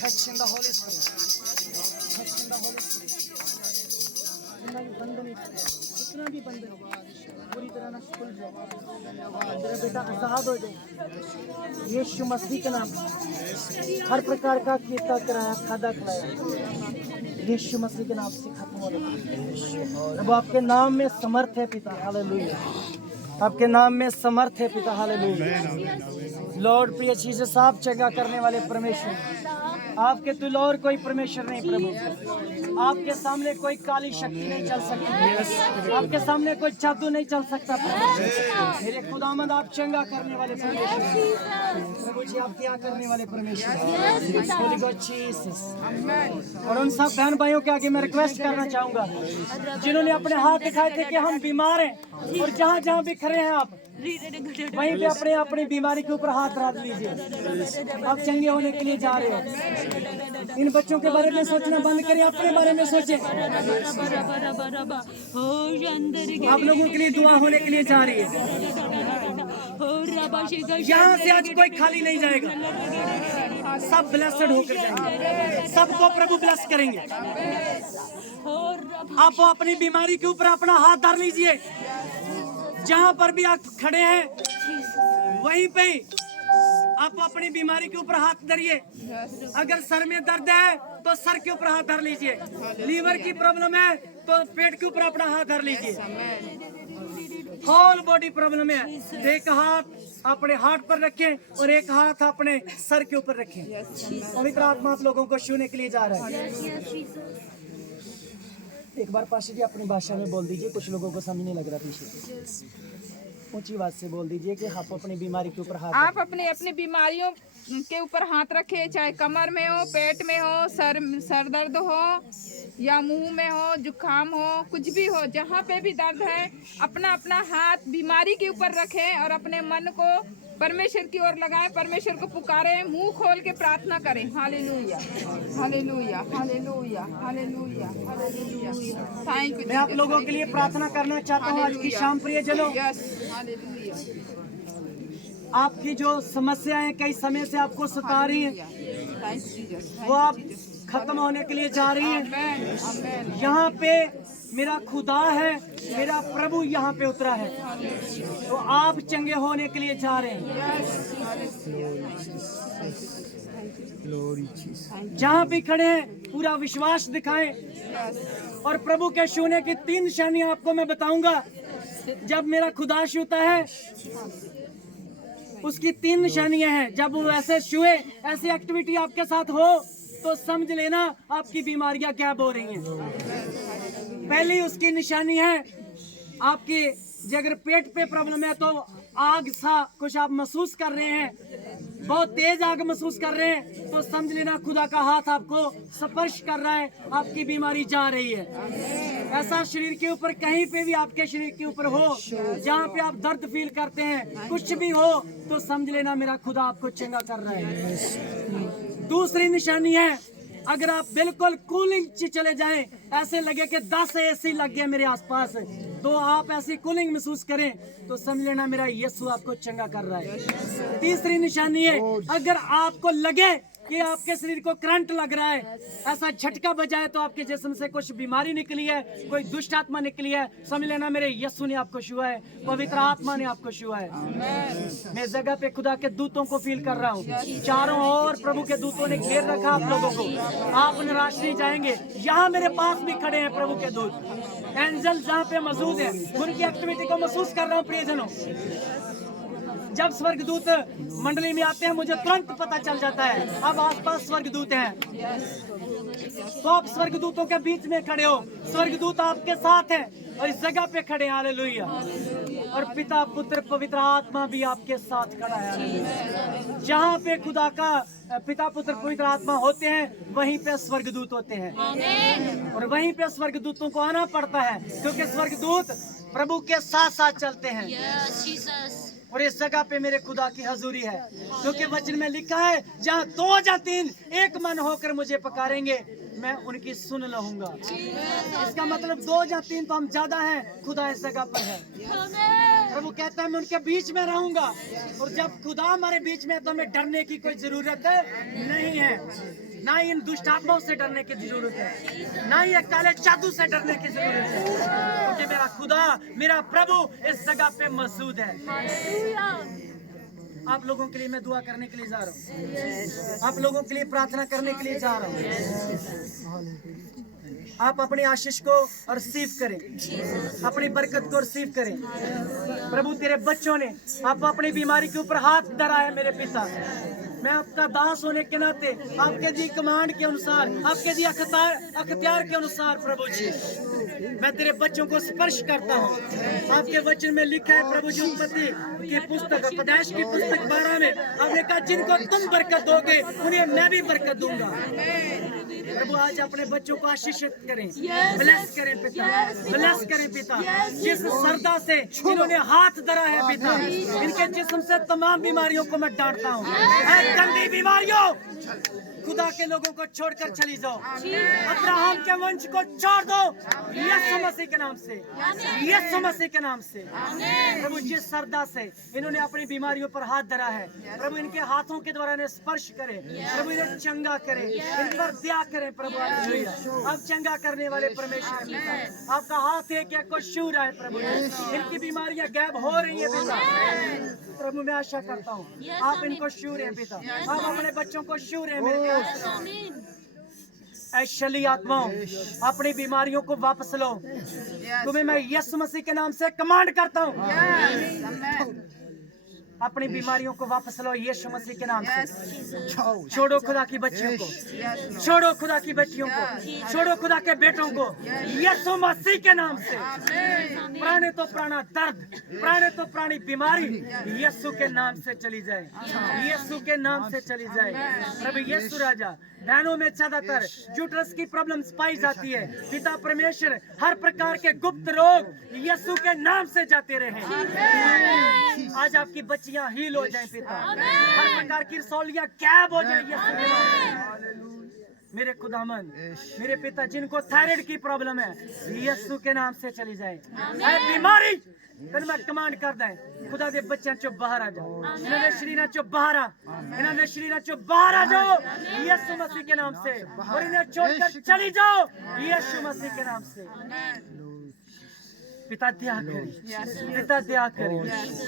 Touch in the Holy Spirit. Touch in the Holy Spirit. जितना भी बंधन पूरी तरह ना खुल जाए, तेरा बेटा आजाद हो जाए यीशु मसीह के नाम। हर प्रकार का कीता कराया, खादा खिलाया यीशु मसीह के नाम से खत्म हो रहा है। अब आपके नाम में समर्थ है पिता, हालेलुया। आपके नाम में समर्थ है पिता, हालेलुया। लॉर्ड प्रिय जीसस, आप चंगा करने वाले परमेश्वर, आपके तुल्य और कोई परमेश्वर नहीं प्रभु। आपके सामने कोई काली शक्ति नहीं चल सकती, आपके सामने कोई जादू नहीं चल सकता प्रभु। मेरे खुदामंद, आप चंगा करने वाले परमेश्वर प्रभु जी, आप क्या करने वाले परमेश्वर। और उन सब बहन भाइयों के आगे मैं रिक्वेस्ट करना चाहूंगा जिन्होंने अपने हाथ दिखाए थे कि हम बीमार हैं, और जहाँ जहाँ भी खड़े हैं आप वहीं पे अपने अपनी बीमारी के ऊपर हाथ रख लीजिए। आप चंगे होने के लिए जा रहे हो। इन बच्चों के बारे में सोचना बंद करें, अपने बारे में सोचें। आप लोगों के लिए दुआ होने के लिए जा रही है। यहाँ से आज कोई खाली नहीं जाएगा, सब ब्लेस्ड होकर जाएंगे, सबको प्रभु ब्लेस करेंगे। आप अपनी बीमारी के ऊपर अपना हाथ धर लीजिए। जहाँ पर भी आप खड़े हैं वहीं पे आप अपनी बीमारी के ऊपर हाथ धरिए। अगर सर में दर्द है तो सर के ऊपर हाथ धर लीजिए, लीवर की प्रॉब्लम है तो पेट के ऊपर अपना हाथ धर लीजिए, होल बॉडी प्रॉब्लम है एक हाथ अपने हार्ट पर रखें और एक हाथ अपने सर के ऊपर रखें। पवित्र आत्मा आप लोगों को छूने के लिए जा रहा है। एक बार पाशा जी अपनी भाषा में बोल दीजिए, कुछ लोगों को समझ नहीं लग रहा पीछे। ऊंची आवाज से बोल दीजिए कि आप अपनी बीमारी के ऊपर हाथ, आप अपनी अपनी बीमारियों के ऊपर हाथ रखे, चाहे कमर में हो, पेट में हो, सर दर्द हो या मुंह में हो, जुकाम हो, कुछ भी हो, जहाँ पे भी दर्द है अपना अपना हाथ बीमारी के ऊपर रखें और अपने मन को परमेश्वर की ओर लगाएं, परमेश्वर को पुकारें, मुंह खोल के प्रार्थना करें। Hallelujah, hallelujah, hallelujah, hallelujah, hallelujah. Thank you. मैं आप लोगों के लिए प्रार्थना करना चाहता हूँ आज की शाम प्रियजनों। हालेलुया। आपकी जो समस्याएं कई समय से आपको सता रही हैं, वो आप खत्म होने के लिए जा रही हैं। यहाँ पे मेरा खुदा है, मेरा प्रभु यहाँ पे उतरा है, तो आप चंगे होने के लिए जा रहे हैं। जहाँ भी खड़े हैं पूरा विश्वास दिखाएं और प्रभु के छूने की 3 निशानियां आपको मैं बताऊंगा। जब मेरा खुदा छूता है उसकी 3 निशानियां हैं। जब वो ऐसे छुए, ऐसी एक्टिविटी आपके साथ हो तो समझ लेना आपकी बीमारियां गैब हो रही हैं। पहली उसकी निशानी है आपकी, अगर पेट पे प्रॉब्लम है तो आग सा कुछ आप महसूस कर रहे हैं, बहुत तेज आग महसूस कर रहे हैं, तो समझ लेना खुदा का हाथ आपको स्पर्श कर रहा है, आपकी बीमारी जा रही है। ऐसा शरीर के ऊपर कहीं पे भी आपके शरीर के ऊपर हो, जहाँ पे आप दर्द फील करते हैं, कुछ भी हो, तो समझ लेना मेरा खुदा आपको चंगा कर रहा है। दूसरी निशानी है, अगर आप बिल्कुल कूलिंग चले जाएं, ऐसे लगे कि 10 एसी लग गए मेरे आसपास, तो आप ऐसी कूलिंग महसूस करें तो समझ लेना मेरा यीशु आपको चंगा कर रहा है। तीसरी निशानी है, अगर आपको लगे कि आपके शरीर को करंट लग रहा है, ऐसा झटका बजाए तो आपके जिस्म से कुछ बीमारी निकली है, कोई दुष्ट आत्मा निकली है, समझ लेना मेरे यीशु ने आपको छुआ है, पवित्र आत्मा ने आपको छुआ है। मैं जगह पे खुदा के दूतों को फील कर रहा हूँ, चारों ओर प्रभु के दूतों ने घेर रखा आप लोगों को। आप निराश नहीं जाएंगे। यहाँ मेरे पास भी खड़े हैं प्रभु के दूत, एंजल जहाँ पे मौजूद है, उनकी एक्टिविटी को महसूस कर रहा हूँ प्रियजनों। जब स्वर्गदूत मंडली में आते हैं मुझे तुरंत पता चल जाता है अब आसपास स्वर्गदूत हैं। तो आप स्वर्गदूतों के बीच में खड़े हो, स्वर्गदूत आपके साथ हैं और इस जगह पे खड़े हैं। हालेलुया। और पिता पुत्र पवित्र आत्मा भी आपके साथ खड़ा है। जहाँ पे खुदा का पिता पुत्र पवित्र आत्मा होते हैं वहीं पे स्वर्गदूत होते हैं, और वहीं पे स्वर्गदूतों को आना पड़ता है, क्योंकि स्वर्गदूत प्रभु के साथ साथ चलते हैं। और इस जगह पे मेरे खुदा की हजूरी है, क्योंकि वचन में लिखा है जहाँ 2 या 3 एक मन होकर मुझे पकारेंगे मैं उनकी सुन लूंगा। इसका मतलब 2 या 3 तो हम ज्यादा हैं, खुदा इस जगह पर है। प्रभु कहता है मैं उनके बीच में रहूंगा, और जब खुदा हमारे बीच में है तो हमें डरने की कोई जरूरत नहीं है। ना ही इन दुष्ट आत्माओं से डरने की जरूरत है, ना ही काले जादू से डरने की जरूरत है, क्योंकि मेरा खुदा, मेरा प्रभु इस जगह पे मौजूद है। आप लोगों के लिए मैं दुआ करने के लिए जा रहा हूँ, आप लोगों के लिए प्रार्थना करने के लिए जा रहा हूँ। आप अपनी आशीष को रिसीव करें, अपनी बरकत को रिसीव करें। प्रभु तेरे बच्चों ने आप अपनी बीमारी के ऊपर हाथ धरा है मेरे पिता। मैं आपका दास होने के नाते आपके दी कमांड के अनुसार, आपके दी अख्तियार के अनुसार प्रभु जी मैं तेरे बच्चों को स्पर्श करता हूँ। आपके वचन में लिखा है प्रभु जी, उत्पत्ति की पुस्तक, उपदेश की पुस्तक 12 में आपने कहा जिनको तुम बरकत दोगे उन्हें मैं भी बरकत दूंगा। प्रभु आज अपने बच्चों को आशीषित करें, ब्लेस करें पिता, ब्लेस करें पिता। जिस सरदा से इन्होंने हाथ धरा है पिता, इनके जिस्म से तमाम बीमारियों को मैं डांटता हूँ। गंदी बीमारियों खुदा के लोगों को छोड़कर चली जाओ, अब्राहम के वंश को छोड़ दो यीशु मसीह के नाम से, यीशु मसीह के नाम से। प्रभु जिस सरदा से इन्होंने अपनी बीमारियों पर हाथ धरा है प्रभु इनके हाथों के द्वारा इन्हें स्पर्श करें, प्रभु इन्हें चंगा करें, इन पर दया करें प्रभु। अब चंगा करने वाले परमेश्वर पिता, आपका हाथ एक एक को छू रहा है प्रभु, इनकी बीमारियां गायब हो रही है पिता। प्रभु मैं आशा करता हूँ आप इनको छू रहे हैं पिता, आप अपने बच्चों को छू रहे हैं मेरे। ऐशली आत्माओं अपनी बीमारियों को वापस लो, तुम्हें मैं यीशु मसीह के नाम से कमांड करता हूँ। अपनी बीमारियों को वापस लो यीशु मसीह के नाम से। छोड़ो खुदा की बच्चियों को, छोड़ो खुदा की बच्चियों को, छोड़ो खुदा के बेटों को यीशु मसीह के नाम से। प्राणे तो प्राणा दर्द, प्राणे तो प्राणी बीमारी यीशु के नाम से चली जाए, यीशु के नाम से चली जाए। प्रभु यीशु राजा, बहनों में ज्यादातर यूट्रस की प्रॉब्लम्स पाई जाती है पिता परमेश्वर, हर प्रकार के गुप्त रोग यीशु के नाम से जाते रहे। आज आपकी बच्चियां हील हो जाएं पिता, हर प्रकार की रसौलियां कैब हो जाएं यीशु के नाम। मेरे खुदामंद, मेरे पिता जिनको थायराइड की प्रॉब्लम है यीशु के नाम से चली जाए। ऐ बीमारी तेन मैं कमांड कर दें खुदा दे बच्चों चो बाहर आ जाओ, इन्होंने शरीर चो बाहर आ, इन्होंने शरीर चो बाहर आ जाओ यीशु मसीह के नाम से, और इन्हें छोड़कर चली जाओ यीशु मसीह के नाम से। पिता दया करें, पिता दया करें,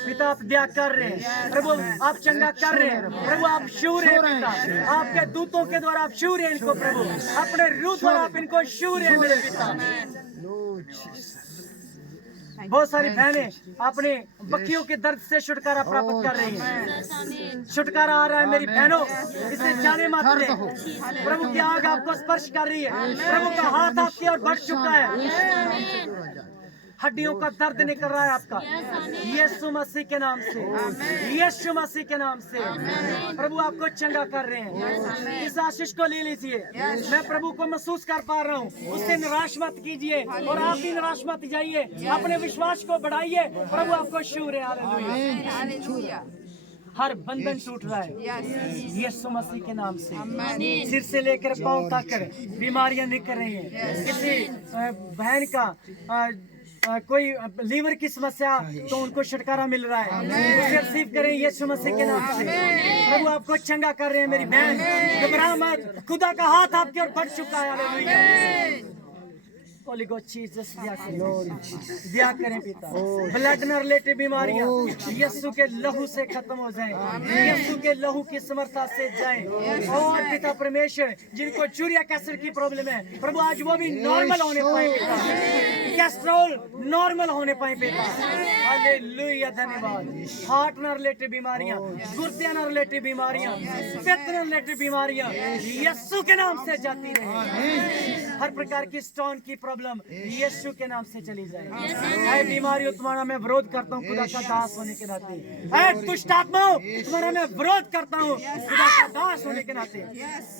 पिता आप दया कर रहे हैं प्रभु, आप चंगा कर रहे हैं प्रभु, आप शूर हैं पिता, आपके दूतों के द्वारा आप शूर हैं इनको प्रभु, अपने रूह द्वारा आप इनको शूर हैं मेरे पिता। बहुत सारी बहनें अपने बच्चियों के दर्द से छुटकारा प्राप्त कर रही हैं, छुटकारा आ रहा है मेरी बहनों, इसे जाने मत दे। प्रभु की आग आपको स्पर्श कर रही है, प्रभु का हाथ आपकी ओर बढ़ चुका है, हड्डियों का दर्द निकल रहा है आपका यीशु मसीह के नाम से, यीशु मसीह के नाम से। प्रभु आपको चंगा कर रहे हैं, इस आशीष को ले लीजिए। मैं प्रभु को महसूस कर पा रहा हूँ, उससे निराश मत कीजिए और आप भी निराश मत जाइए, अपने विश्वास को बढ़ाइए। प्रभु आपको शुक्र है, हालेलुया। हर बंधन टूट रहा है यीशु मसीह के नाम से, सिर से लेकर पांव तक बीमारियां निकल रही हैं। किसी बहन का कोई लीवर की समस्या तो उनको छुटकारा मिल रहा है, उसे रिसीव करें यीशु मसीह के नाम से। प्रभु आपको चंगा कर रहे हैं मेरी बहन, घबरा मत, खुदा का हाथ आपकी ओर बढ़ चुका है, हालेलुया। होली गॉड जीसस दया करें पिता, ब्लड न रिलेटेड बीमारियां यीशु के लहू से खत्म हो जाएं, यीशु के लहू की समर्था से जाएं। और पिता परमेश्वर जिनको यूरिक एसिड की प्रॉब्लम है प्रभु आज वो भी नॉर्मल होने पाए पिता, कैस्ट्रोल नॉर्मल होने पाए पिता, हालेलुया। धन्यवाद। हार्ट न रिलेटेड बीमारियां, गुर्दे न रिलेटेड बीमारियां, पित्त न रिलेटेड बीमारियां यीशु के नाम से जाती रहे। हर प्रकार की स्टोन की प्रॉब्लम यीशु के नाम से चली जाए। ऐ बीमारियों तुम्हारा मैं विरोध करता हूँ खुदा का दास होने के नाते, ऐ दुष्ट आत्माओं तुम्हारा मैं विरोध करता हूँ खुदा का दास होने के नाते,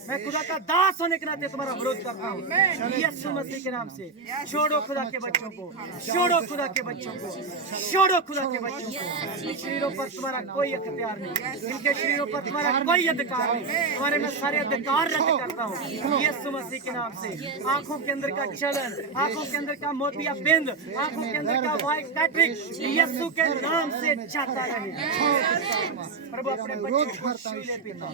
मैं खुदा का दास होने के नाते तुम्हारा विरोध करता हूँ यीशु मसीह के नाम से। छोड़ो खुदा के बच्चों को, छोड़ो खुदा के बच्चों को, छोड़ो खुदा के बच्चों को। इन शरीरों पर तुम्हारा कोई अख्तियार नहीं, इनके शरीरों पर तुम्हारा कोई अधिकार नहीं, तुम्हारे मैं सारे अधिकार रद्द करता हूँ यीशु मसीह के नाम से। आंखों के अंदर का चलन आंखों के अंदर का मोतिया बिंद, आंखों के अंदर का व्हाइट कैटरिक यीशु के नाम से जाता रहे। प्रभु अपने बच्चों को शूले पिता,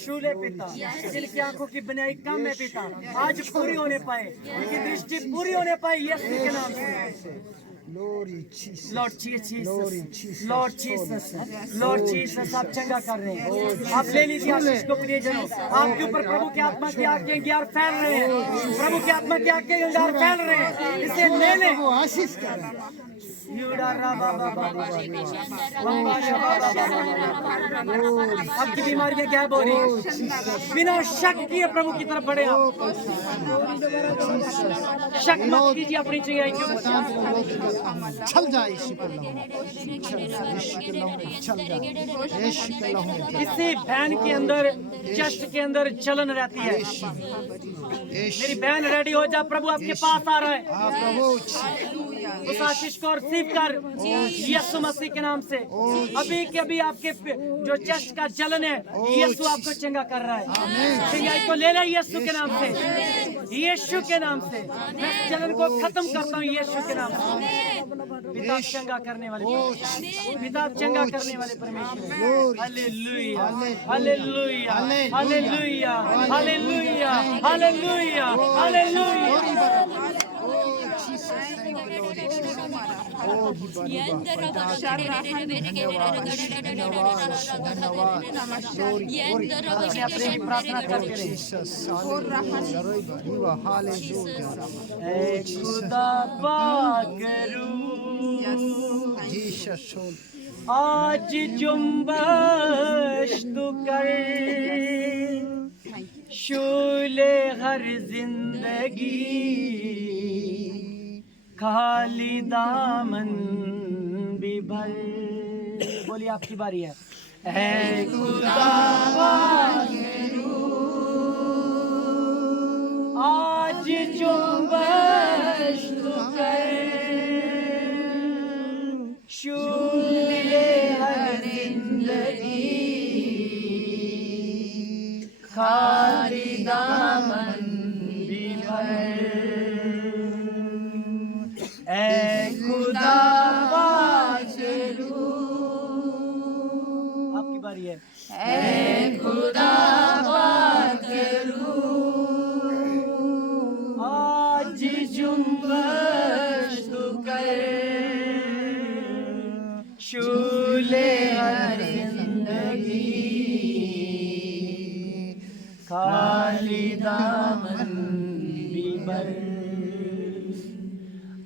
शूले पिता, जिनकी आंखों की बनाई कम है पिता, आज पूरी होने पाए, उनकी दृष्टि पूरी होने पाए यीशु के नाम से। Lord Jesus, Lord Jesus, Lord Jesus, आप चंगा कर रहे हैं। आप ले लीजिए आशीष को प्रियजनों, आपके ऊपर प्रभु की आत्मा की आग के अंगार फैल रहे हैं, प्रभु की आत्मा की आग के अंगार फैल रहे हैं, इसे ले लें। आशीष आपकी बीमारियां गायब हो रही है, बिना शक किए प्रभु की तरफ बढ़े आप। शक मत कीजिए अपनी चंगाई के ऊपर। चल जाए किसी बहन के अंदर, चेस्ट के अंदर जलन रहती है, मेरी बहन रेडी हो जा, प्रभु आपके पास आ रहा है। उस आशीष को रिसीव कर यीशु मसीह के नाम से। अभी के अभी आपके जो चेस्ट का जलन है, यीशु आपको चंगा कर रहा है। चंगाई को ले ले यीशु के नाम से, यीशु के नाम से। मैं इस जलन को खत्म करता हूँ यीशु के नाम से। पिता चंगा करने वाले, पिता चंगा करने वाले परमेश्वर। Hallelujah, hallelujah, hallelujah, hallelujah, hallelujah, hallelujah. अपनी प्रार्थना करते रहे। खुदा आज जुम्बश तू कर, शूले हर जिंदगी, खाली दामन भी भर। बोलिए आपकी बारी है। ऐ खुदा आज जुम्बश तू कर, शूले हर जिंदगी, खाली दामन भी भर। ऐ खुदा वाशरू, आपकी बारी है। ऐ खुदा वाशरू, आज जुम्बश तू कर, शूले हर जिंदगी, खाली दामन भी भर।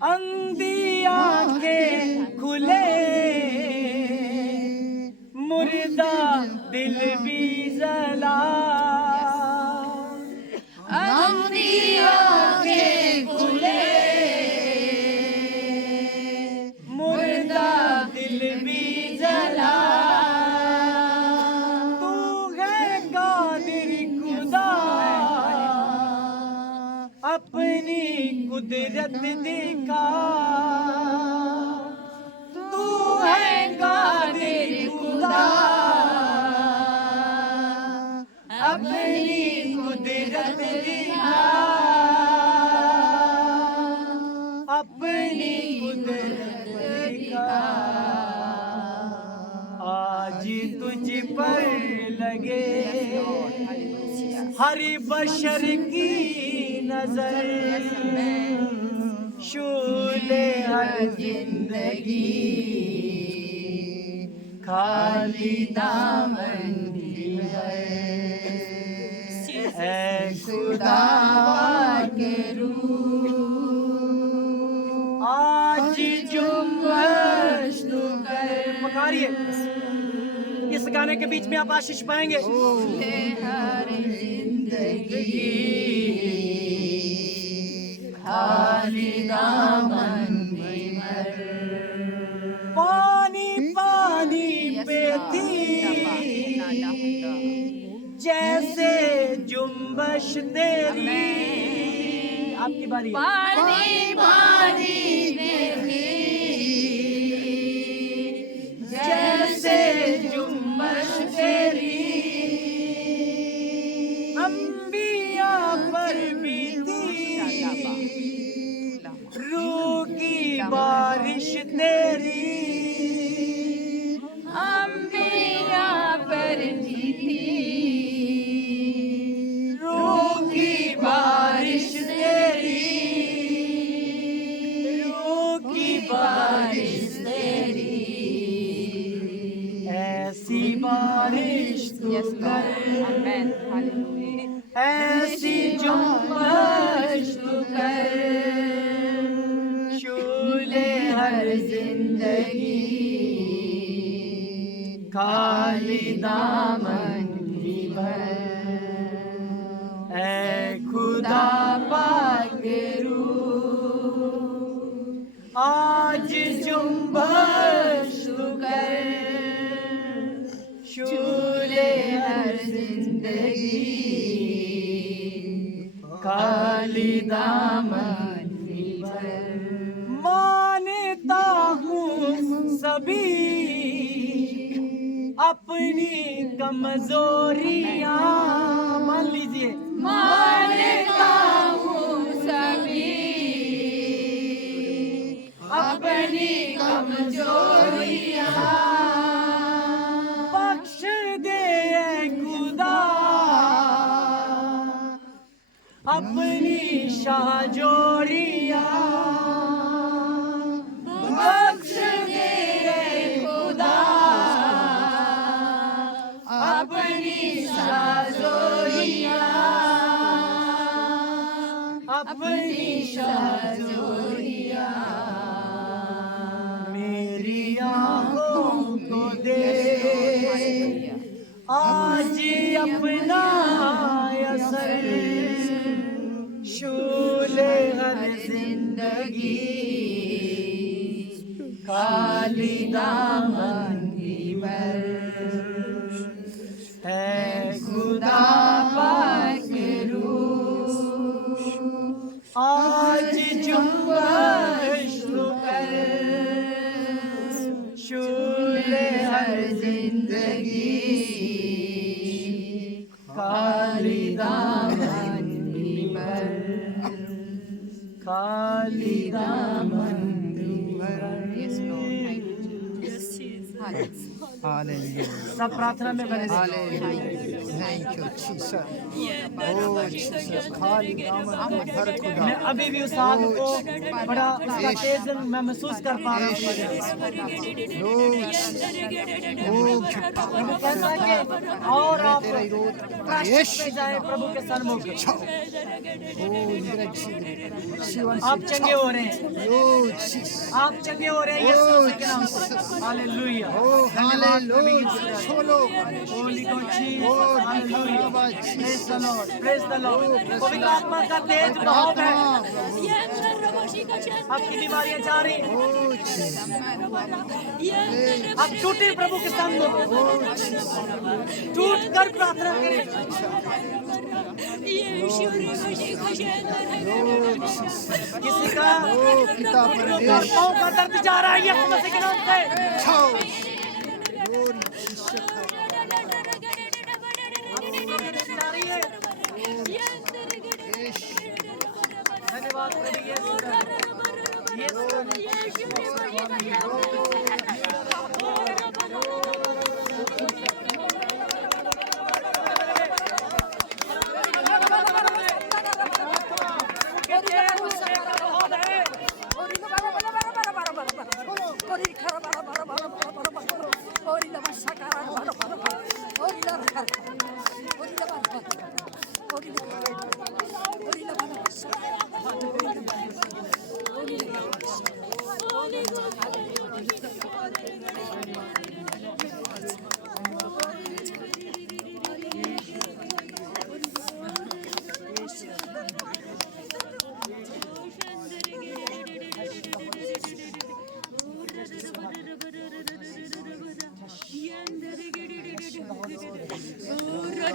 अंधी आंखें खुले, मुर्दा दिल भी जला। अंधी आंखें खुले, मुर्दा दिल भी जला। तू है कादिर खुदा, अपनी कुदरत दिखा। तू है कादिर खुदा, अपनी कुदरत दिखा, अपनी कुदरत दिखा। आज तुझ पर लगे हर बशर की नजर, शूले हर जिंदगी, खाली दामन भी है। ऐ खुदा के रूह, आज जुम्बश तू कर। पकारिए, इस गाने के बीच में आप आशीष पाएंगे। हर जिंदगी, खाली दामन भी भर। पानी पानी पे थी जैसे जुम्बश तेरी। आपकी बारी। पानी पानी पे थी जैसे जुम्बश तेरी, अंबिया पर भी थी रही थी, रूठी बारिश तेरी, रूठी बारिश तेरी, ऐसी बारिश तू कर, आमेन, हालेलुया, ऐसी जुम्मश तू कर, शूले हर जिंदगी, खाली दामन भी भर। ऐ खुदा पाक रूह, आज जुम्मश तू कर, शूले हर जिंदगी, खाली दामन भी भर। मानता हूँ सभी अपनी कमजोरियाँ, मान लीजिए, मानता हूँ सभी अपनी कमजोरियाँ, बख्श दे ऐ खुदा अपनी शाहजोरियाँ, बख्श दे ऐ खुदा अपनी शाहजोरियाँ, अपनी शाहजोरियाँ। मेरी आँखों को दे आज अपना असर, शूले हर जिंदगी, खाली दामन की भर। है खुदा पाक रूह, आज जुम्मश तू कर, शूले हर जिंदगी, खाली दामन भी भर, खाली दामन भी भर। Yes, Lord, thank you, Jesus. Hallelujah. सब प्रार्थना में बने रहिए। Thank you Jesus, oh Jesus, खाली दामन को भर खुदा। मैं अभी भी उस आग को बड़ा उसका तेज मैं महसूस कर पा रहा हूँ। प्रभु कहता है कि और आप प्राश्चित में जाए प्रभु के सन्मुख, आप चंगे हो रहे हैं, आप चंगे हो रहे हैं यीशु मसीह के नाम से। Hallelujah, hallelujah, chole Holi God Jesus, hallelujah, praise the Lord, praise the Lord. पवित्र आत्मा का तेज बहाव है, आपकी बीमारियां जा रही हैं, आप टूटे प्रभु के सामने, टूट कर प्रार्थना करें। किसी का पाँव का दर्द जा रहा है यीशु मसीह के नाम से। जा रही है। धन्यवाद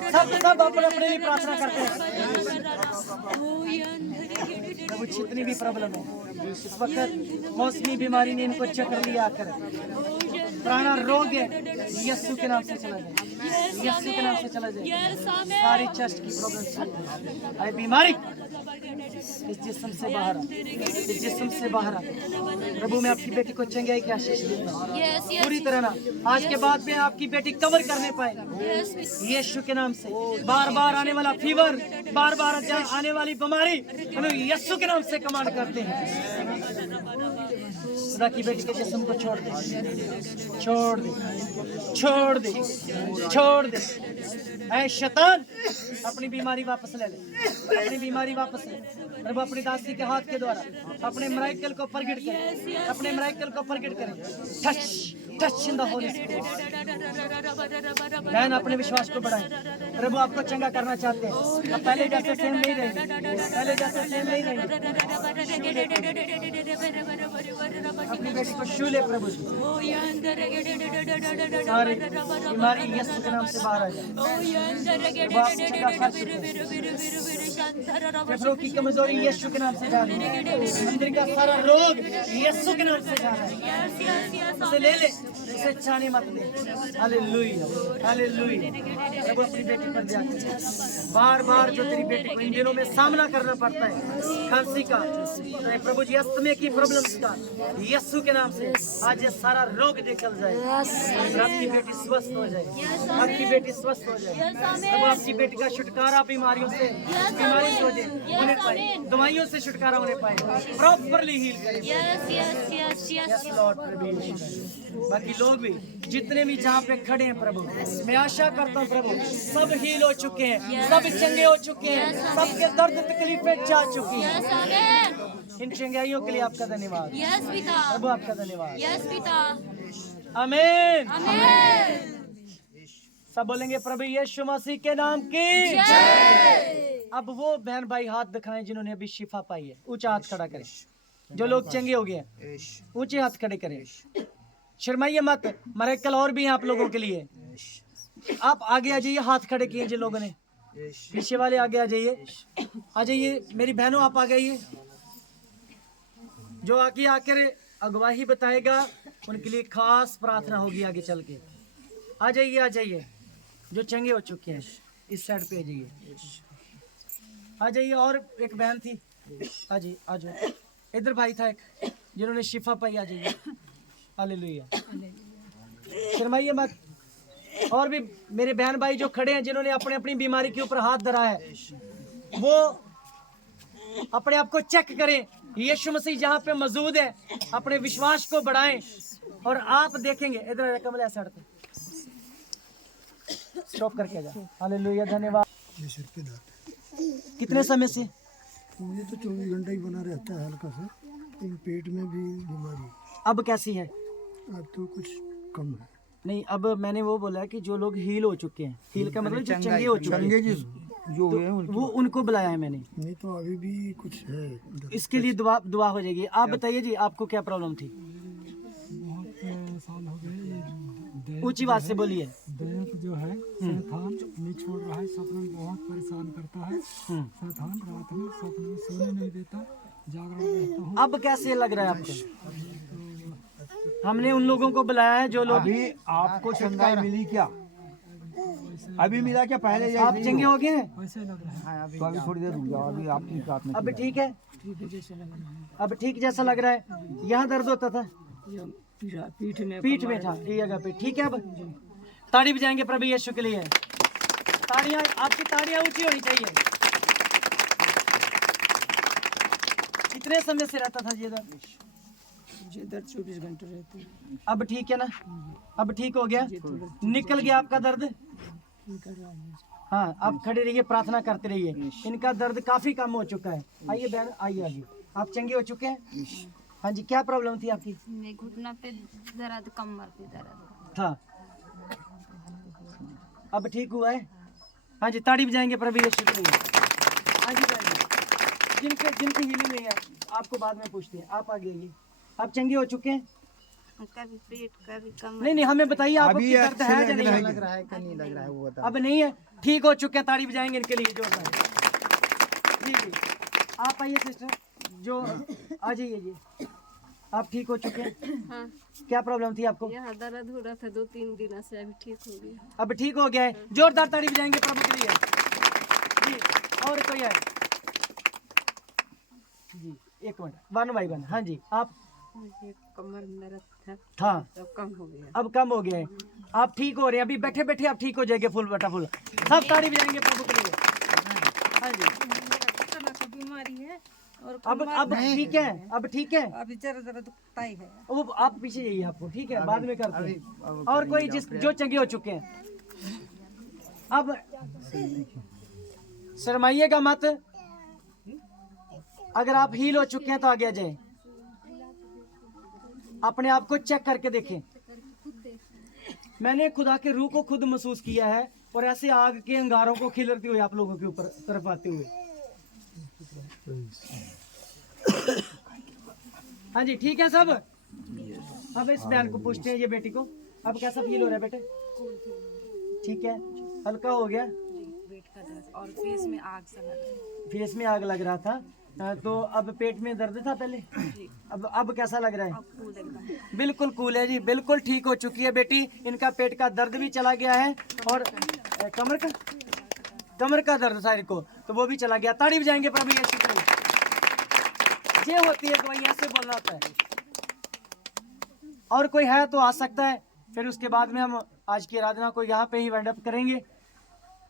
प्रभु सब अपने अपने लिए प्रार्थना करते हैं। प्रभु जितनी भी प्रॉब्लम है इस वक्त मौसमी बीमारी ने इनको चक्कर लिया कर पुराना रोग है यीशु के नाम से चला जाए, यीशु के नाम से चला जाए। सारी चेस्ट की प्रॉब्लम, आई बीमारी इस जिस्म से बाहर आ, इस जिस्म से बाहर आ। प्रभु मैं आपकी बेटी को चंगाई की आशीष देता हूं पूरी तरह ना। आज के बाद में आपकी बेटी कवर करने पाए यीशु के नाम से। बार बार आने वाला फीवर, बार बार आने वाली बीमारी हम यीशु के नाम से कमांड करते हैं। खुदा की बेटी के जिस्म को छोड़ दे, छोड़ दे, छोड़ दे, छोड़ दे। ऐ शैतान अपनी बीमारी वापस ले ले, अपनी बीमारी वापस ले। प्रभु अपनी दासी के हाथ के द्वारा अपने मिरेकल को प्रकट करे, अपने मिरेकल को प्रकट करे। Touch touch in the Holi spirit. बहन अपने विश्वास को बढ़ाएं। प्रभु आपको चंगा करना चाहते हैं। अब पहले जैसे सेम नहीं रहेंगे, पहले जैसे सेम नहीं रहेंगे। अपनी बेटी को छू ले प्रभु, सारी बीमारी यीशु के नाम से बाहर आ जाए। फेफड़ों की कमजोरी यीशु के नाम से जा रही है, मंदिर का सारा रोग यीशु के नाम से जा रहा है। उसे ले ले, उसे छाने मत दे। Hallelujah, hallelujah. प्रभु अपनी बेटी पर ध्यान दे। बार बार जो तेरी बेटी को इन दिनों में सामना करना पड़ता है खांसी का, प्रभु जी अस्थमे की प्रॉब्लम्स का, यीशु के नाम से आज ये सारा रोग निकल जाए। आपकी बेटी स्वस्थ हो जाए, आपकी बेटी स्वस्थ हो जाए। प्रभु आपकी बेटी का छुटकारा बीमारियों से, बीमारी से हो जाए, होने पाए, दवाइयों से छुटकारा होने पाए, प्रॉपरली हील करें। यस लॉर्ड प्रभु। बाकी लोग भी जितने भी जहाँ पे खड़े हैं प्रभु, मैं आशा करता हूँ प्रभु सब हील हो चुके हैं, सब चंगे हो चुके हैं, सबके दर्द तकलीफें जा चुकी हैं। इन चंगाइयों के लिए आपका धन्यवाद प्रभु, आपका धन्यवाद। आमीन। सब बोलेंगे प्रभु यीशु मसीह के नाम की जय। अब वो बहन भाई हाथ दिखाएं जिन्होंने अभी शिफा पाई है, ऊंचा हाथ खड़ा करें। जो लोग चंगे हो गए ऊंचे हाथ खड़े करें, शर्माइए मत। मिरेकल और भी हैं आप लोगों के लिए। आप आगे आ जाइए, हाथ खड़े किए जिन लोगों ने, पीछे वाले आगे आ जाइए, आ जाइए मेरी बहनों, आप आ गइए। जो आगे आकर अगवाही बताएगा उनके लिए खास प्रार्थना होगी आगे चल के। आ जाइए, आ जाइए। जो चंगे हो चुके हैं इस साइड पे आ जाइए, आ जाइए। और एक बहन थी, आ जाइए, आ जाओ। इधर भाई था एक जिन्होंने शिफा पाई, आ जाइए। हालेलुया, शर्माइए मत। और भी मेरे बहन भाई जो खड़े हैं जिन्होंने अपने अपनी बीमारी के ऊपर हाथ धरा है, वो अपने आप को चेक करें। यीशु मसीह जहाँ पे मौजूद है, अपने विश्वास को बढ़ाएं और आप देखेंगे। इधर कमल ऐसा स्टॉप करके जा। हालेलुया, धन्यवाद। कितने समय से? मुझे तो 24 घंटा ही बना रहता है हल्का सा, लेकिन पेट में भी बीमारी। अब कैसी है? अब तो कुछ कम है। नहीं, अब मैंने वो बोला है कि जो लोग हील हो चुके हैं, हील का मतलब जो चंगे हो चुके हैं, जो है वो उनको बुलाया है मैंने। नहीं तो अभी भी कुछ है। इसके लिए दुआ हो जाएगी। आप बताइए जी, आपको क्या प्रॉब्लम थी? साल हो गए। ऊंची बात से बोलिए। दैनिक जो है शैतान नहीं छोड़ रहा है, सपने में बहुत परेशान करता है। शैतान रात में सपने में सोने नहीं देता, जागरण रहता हूँ। अब कैसे लग रहा है आपको? हमने उन लोगों को बुलाया है जो लोग। अभी आपको चंगाई मिली क्या? अभी मिला क्या? पहले आप चंगे हो गए हैं? वैसे लग रहा है। तो अभी थोड़ी देर रुक जाओ, अभी आपकी बात में। अब ठीक है? अब ठीक जैसा लग रहा है। यहाँ दर्द होता था, पीठ में था, ये जगह पे ठीक है। अब ताड़ी बजाएंगे प्रभु यीशु के लिए। ताड़ियां, आपकी ताड़ियां ऊंची होनी चाहिए। कितने समय से रहता था ये दर्द? 24 घंटे रहते। अब ठीक है ना? अब ठीक हो गया, निकल गया आपका दर्द। हाँ, आप खड़े रहिए, प्रार्थना करते रहिए। इनका दर्द काफी कम हो चुका है। आइए बहन, आइए आइए। आप चंगे हो चुके हैं? हाँ जी, क्या प्रॉब्लम थी आपकी? घुटना पे दर्द, कमर पे दर्द था, अब ठीक हुआ है। हाँ जी, ताड़ी बजाएंगे प्रभु यीशु के लिए। हाँ जी, जिनके हीलिंग नहीं है आपको बाद में पूछते हैं। आप आगे आइए। आप चंगे हो चुके हैं? कभी पेट, कभी कमर। नहीं, हमें बताइए आपको अभी दर्द है या नहीं? लग रहा है कि नहीं लग रहा है, वो बता। अब नहीं है, ठीक हो चुके हैं। ताड़ी बजाएंगे इनके लिए जोरदार। जी जी, आप आइए सिस्टर, जो आ जाइए जी। आप ठीक हो चुके हैं? हाँ, क्या प्रॉब्लम थी आपको? यहाँ दर्द हो रहा था 2-3 दिन से, अभी ठीक हो गया। अब ठीक हो गया है। जोरदार ताड़ी बजाएंगे प्रभु के लिए जी। और कोई है जी? एक मिनट, 1 by 1। हाँ जी, आप? मुझे कमर में दर्द था, हाँ, तो कम हो गया। अब कम हो गया है, आप ठीक हो रहे हैं। अभी बैठे बैठे आप ठीक हो जाएंगे, फुल बटा फुल। सब ताड़ी बजाएंगे प्रभु के लिए। हाँ जी, बीमारी है और अब ठीक है, अब ठीक है। अभी जरा दुखता ही है। वो आप पीछे जाइए, आपको ठीक है, बाद में करते हैं। और कोई जो चंगे हो चुके हैं, अब शर्माइएगा मत। अगर आप हील हो चुके हैं तो आगे आ जाएं, अपने आप को चेक करके देखें। मैंने खुदा के रूह को खुद महसूस किया है, और ऐसे आग के अंगारों को खिलरते हुए आप लोगों के ऊपर तरफ आते हुए। हाँ जी, ठीक है सब। अब इस बहन को पूछते हैं, ये बेटी को, अब कैसा फील हो रहा है बेटे? ठीक है, हल्का हो गया, और फेस में आग सा लग रहा है। फेस में आग लग रहा था। तो अब पेट में दर्द था पहले, अब कैसा लग रहा है? बिल्कुल कूल है जी, बिल्कुल ठीक हो चुकी है बेटी। इनका पेट का दर्द भी चला गया है, और कमर का दर्द था इनको, तो वो भी चला गया। ताड़ी बजाएंगे प्रभु यीशु के लिए। ये होती है दवाई, ऐसे बोलना होता है। और कोई है तो आ सकता है, फिर उसके बाद में हम आज की आराधना को यहाँ पे ही वाइंड अप करेंगे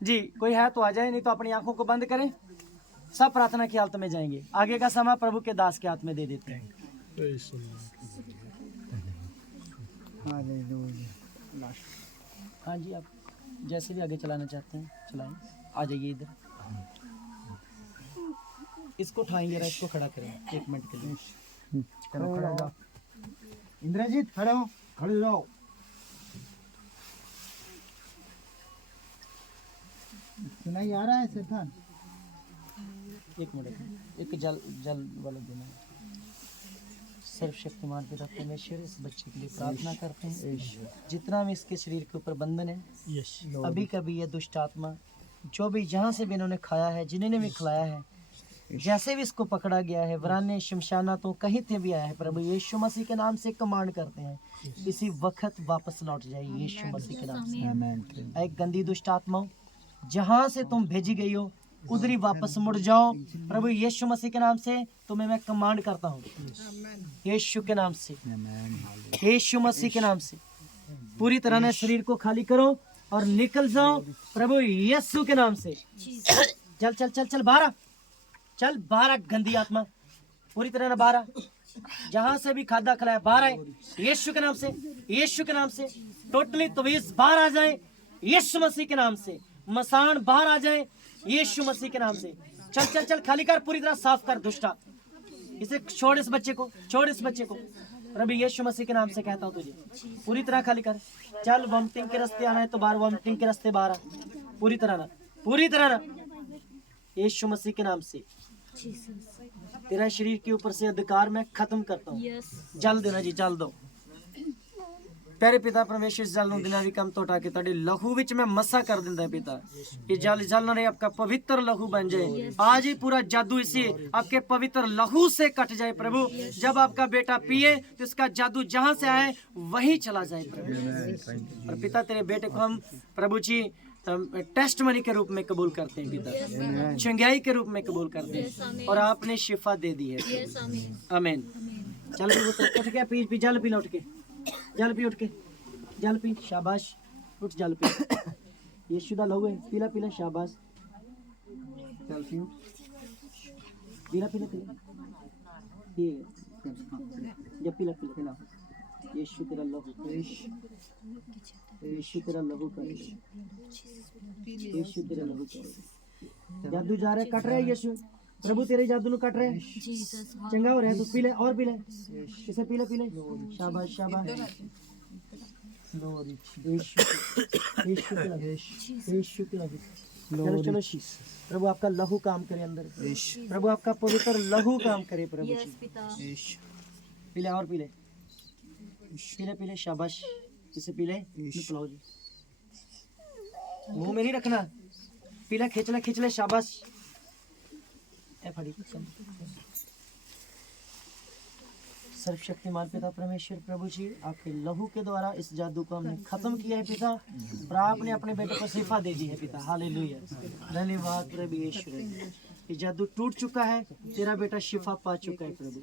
जी। कोई है तो आ जाए, नहीं तो अपनी आंखों को बंद करें। सब प्रार्थना की हालत में जाएंगे। आगे का समय प्रभु के दास के हाथ में दे देते हैं। हाँ जी, आप जैसे भी आगे चलाना चाहते हैं चलाएं। आ जाइए इधर, इसको उठाएं जरा, इसको खड़ा करें 1 मिनट के लिए। चलो खड़े हो जाओ। इंद्रजीत खड़े हो, खड़े हो जाओ। सुनाई आ रहा है शैतान? 1 मिनट, एक जल वाला देना। सर्वशक्तिमान पिता परमेश्वर, इस बच्चे के लिए प्रार्थना करते हैं। जितना भी इसके शरीर के ऊपर बंधन है, अभी कभी ये दुष्ट आत्मा जो भी जहाँ से भी इन्होंने खाया है, जिन्होंने भी खिलाया है, जैसे भी इसको पकड़ा गया है, वराने शमशाना तो कहीं से भी आया है, प्रभु यीशु मसीह के नाम से कमांड करते हैं, इसी वक्त वापस लौट जाए यीशु मसीह के नाम से। एक गंदी दुष्ट आत्मा, जहाँ से तुम भेजी गई हो उधर ही वापस मुड़ जाओ प्रभु यीशु मसीह के नाम से। तुम्हें मैं कमांड करता हूँ यीशु के नाम से, यीशु मसीह के नाम से पूरी तरह से शरीर को खाली करो और निकल जाओ प्रभु यीशु के नाम से। चल चल चल चल बाहर, चल बाहर गंदी आत्मा, पूरी तरह बाहर, जहां से भी खादा खिलाया बाहर आए यीशु के नाम से, यीशु के नाम से। टोटली तवीज बाहर आ जाए यीशु मसीह के नाम से, मसान बाहर आ जाए यीशु मसीह के नाम से। चल चल चल खाली कर, पूरी तरह साफ कर दुष्टा, इसे छोड़, इस बच्चे को छोड़, इस बच्चे को प्रभु यीशु मसीह के नाम से कहता हूँ तुझे, पूरी तरह खाली कर। चल वॉमिटिंग के रास्ते आना है तो बाहर, वॉमिटिंग के रास्ते बाहर आ, पूरी तरह ना, पूरी तरह ना, यीशु मसीह के नाम से। तेरा शरीर के ऊपर से अधिकार मैं खत्म करता हूँ। जल देना जी, जल दो प्यारे पिता परमेश्वर। इस जल देना भी कम तो उठा के तेरे लहू विच मैं मसा कर दिंदा है पिता। ये जल जल ना आपका पवित्र लहू बन जाए। आज ही पूरा जादू इसी आपके पवित्र लहू से कट जाए प्रभु। जब आपका बेटा पिए तो इसका जादू जहाँ से आए वही चला जाए प्रभु। और पिता तेरे बेटे को हम प्रभु जी टेस्ट मनी के रूप में कबूल करते हैं पिता, चंगाई के रूप में कबूल करते हैं, और आपने शिफा दे दी है। आमीन। चल उठ के पी जल पी, उठ के जल पी, उठ के जल पी, शाबाश, उठ जल पी। यीशु दा लहू है, पीला पीला, शाबाश, चल पियो, पीला पीला पीला, ये जब पीला पीला पीला। यीशु तेरा लहू, यीशु तेरा लहू करे, यीशु तेरा लहू करे। जादू जा रहा है, कट रहा है यीशु प्रभु, तेरे जादू कट रहे हैं, चंगा हो रहा है तो पी ले, और पी ले, इसे पी ले, पी ले, शाबाश शाबाश। चलो चलो, प्रभु आपका लहू काम करे अंदर, प्रभु आपका पवित्र लहू काम करे प्रभु जी। पी ले, और पी ले, पी ले, पी ले, शाबाश, इसे पी ले, पिलाओ जी, मुंह में नहीं रखना, पी ले, खींच ले, खींच ले, शाबाश। सर्वशक्तिमान पिता परमेश्वर प्रभु जी, आपके लहू के द्वारा इस जादू को हमने खत्म किया है पिता, और आपने अपने बेटे को शिफा दे दी है पिता। हालेलुया, धन्यवाद प्रभु यीशु। ये जादू टूट चुका है, तेरा बेटा शिफा पा चुका है प्रभु।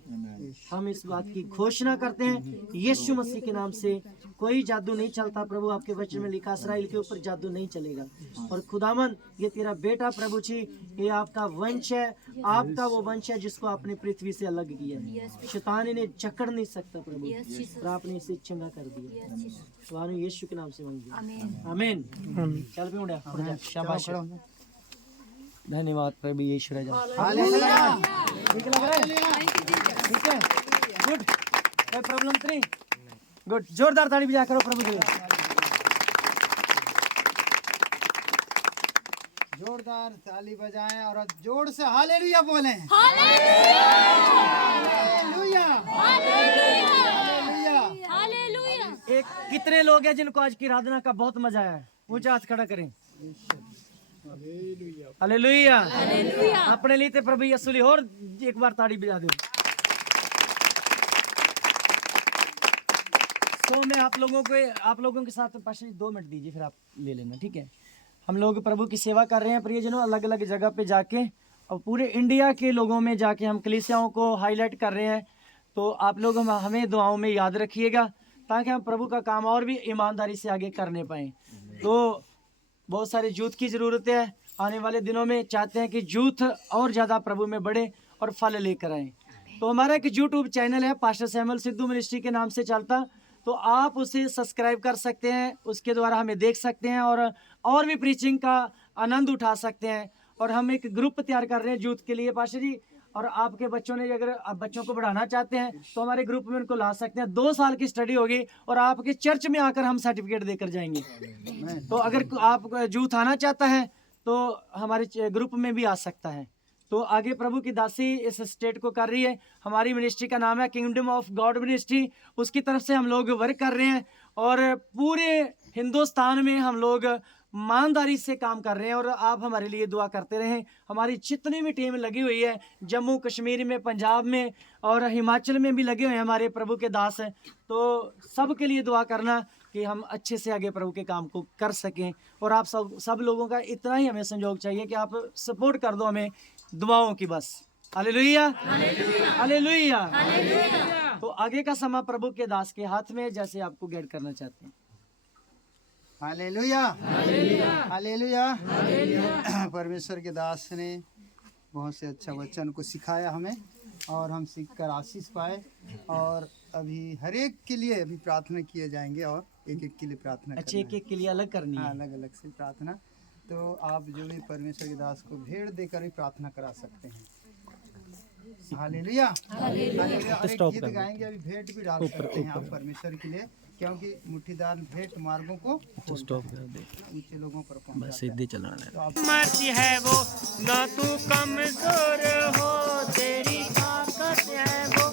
हम इस बात की घोषणा करते हैं यीशु मसीह के नाम से, कोई जादू नहीं चलता प्रभु। आपके वचन में लिखा इस्राएल के ऊपर जादू नहीं चलेगा। और खुदावन, ये तेरा बेटा प्रभु जी, ये आपका वंश है, आपका वो वंश है जिसको आपने पृथ्वी से अलग किया है। शैतान इन्हें जकड़ नहीं सकता प्रभु, और आपने इसे चंगा कर दिया। तो यीशु के नाम से मांगिए, आमीन। चल पे उड़ा, उड़ जा, शाबाश, धन्यवाद प्रभु यीशु राजा। ठीक लग रहा है? ठीक है, गुड, कोई प्रॉब्लम तो नहीं? गुड, जोरदार ताली बजा करो प्रभु के लिए। जोरदार ताली बजाएं और जोर से हालेलुया बोलें। हालेलुया। एक कितने लोग हैं जिनको आज की आराधना का बहुत मजा आया है? ऊंचा हाथ खड़ा करें। हालेलुया, अपने लिए प्रभु यीशु लिए और एक बार ताड़ी बजा दो। तो मैं आप लोगों के साथ पाशा 2 मिनट दीजिए, फिर आप ले लेना, ठीक है? हम लोग प्रभु की सेवा कर रहे हैं प्रियजनों, अलग अलग जगह पे जाके, और पूरे इंडिया के लोगों में जाके हम कलीसियाओं को हाईलाइट कर रहे हैं। तो आप लोग हमें दुआओं में याद रखिएगा, ताकि हम प्रभु का काम और भी ईमानदारी से आगे करने पाएँ। तो बहुत सारे यूथ की ज़रूरत है आने वाले दिनों में। चाहते हैं कि यूथ और ज़्यादा प्रभु में बढ़े और फल लेकर आए। तो हमारा एक यूट्यूब चैनल है, पास्टर सैमुअल सिद्धू मिनिस्ट्री के नाम से चलता, तो आप उसे सब्सक्राइब कर सकते हैं। उसके द्वारा हमें देख सकते हैं और भी प्रीचिंग का आनंद उठा सकते हैं। और हम एक ग्रुप तैयार कर रहे हैं यूथ के लिए पास्टर जी, और आपके बच्चों ने अगर आप बच्चों को बढ़ाना चाहते हैं तो हमारे ग्रुप में उनको ला सकते हैं। 2 साल की स्टडी होगी और आपके चर्च में आकर हम सर्टिफिकेट देकर जाएंगे। तो अगर आप यूथ आना चाहता है तो हमारे ग्रुप में भी आ सकता है। तो आगे प्रभु की दासी इस स्टेट को कर रही है। हमारी मिनिस्ट्री का नाम है किंगडम ऑफ गॉड मिनिस्ट्री। उसकी तरफ से हम लोग वर्क कर रहे हैं और पूरे हिंदुस्तान में हम लोग ईमानदारी से काम कर रहे हैं। और आप हमारे लिए दुआ करते रहें। हमारी जितनी भी टीम लगी हुई है, जम्मू कश्मीर में, पंजाब में और हिमाचल में भी लगे हुए हैं हमारे प्रभु के दास हैं। तो सब के लिए दुआ करना कि हम अच्छे से आगे प्रभु के काम को कर सकें। और आप सब लोगों का इतना ही हमें संयोग चाहिए कि आप सपोर्ट कर दो हमें दुआओं की, बस। Hallelujah, hallelujah. तो आगे का समय प्रभु के दास के हाथ में, जैसे आपको गाइड करना चाहते हैं। Hallelujah, hallelujah. परमेश्वर के दास ने बहुत से अच्छा वचन को सिखाया हमें, और हम सीखकर आशीष पाए। और अभी हर एक के लिए अभी प्रार्थना किए जाएंगे, और एक एक के लिए प्रार्थना। अच्छा, एक एक के लिए अलग करनी है? अलग अलग से प्रार्थना। तो आप जो भी परमेश्वर के दास को भेंट देकर भी प्रार्थना करा सकते हैं। Hallelujah, hallelujah. और एक गीत गाएंगे, अभी भेंट भी डाल सकते हैं आप परमेश्वर के लिए, क्योंकि मुट्ठीदार भेंट मार्गों को ऊंचे लोगों पर पहुंचाता है। सीधे चलाना है। मर्जी है वो ना, तू कमजोर हो, तेरी ताकत है वो।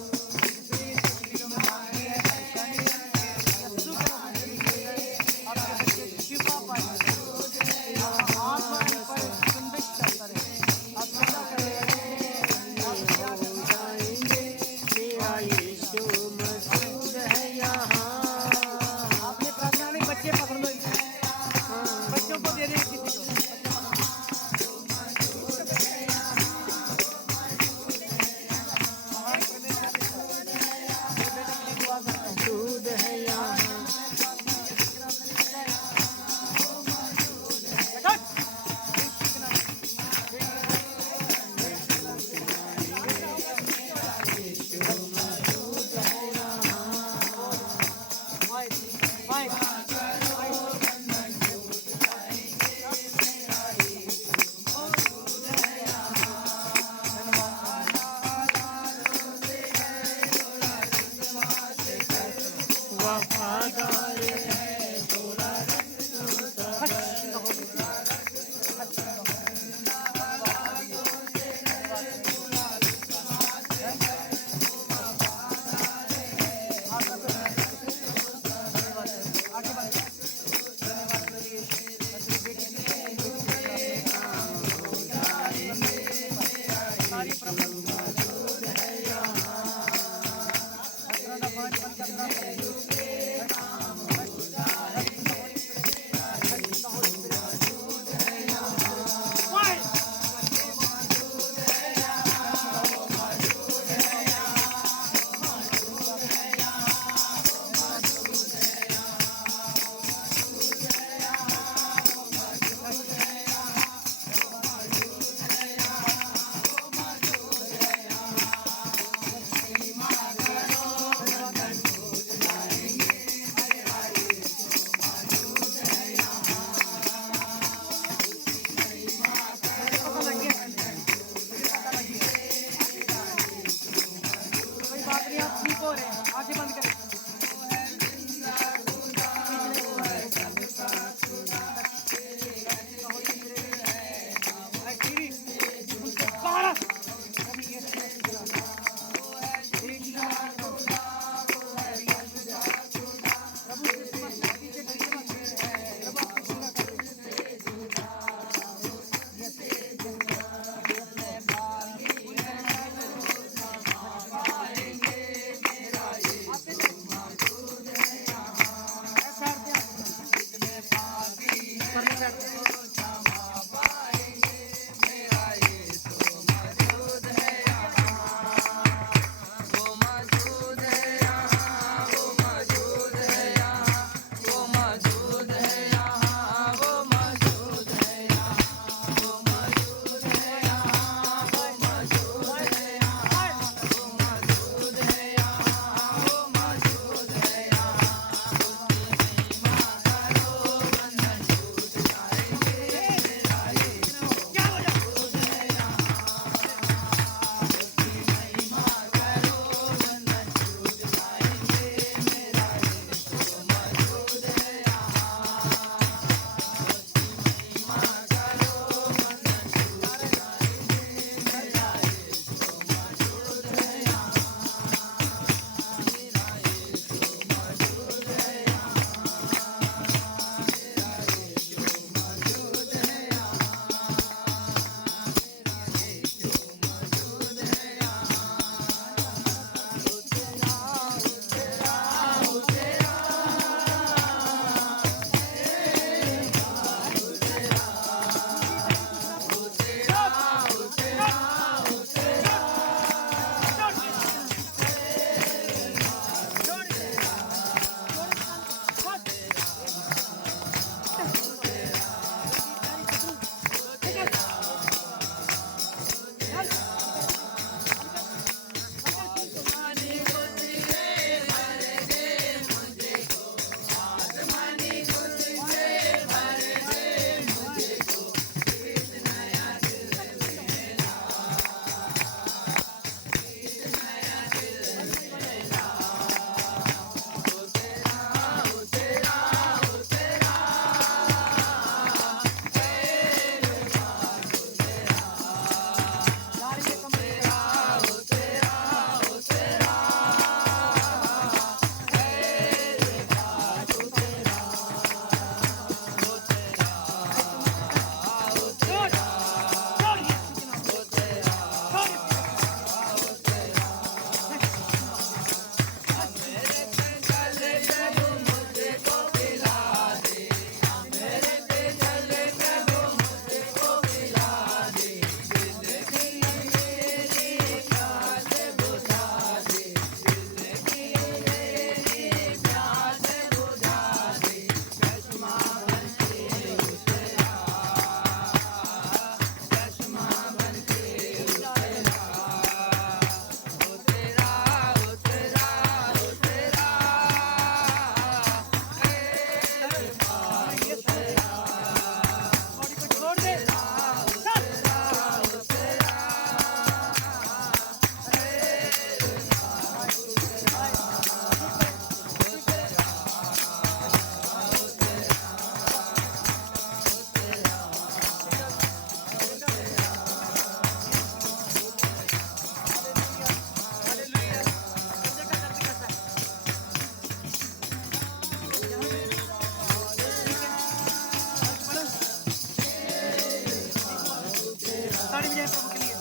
ताड़ी बजाएं प्रभु के लिए।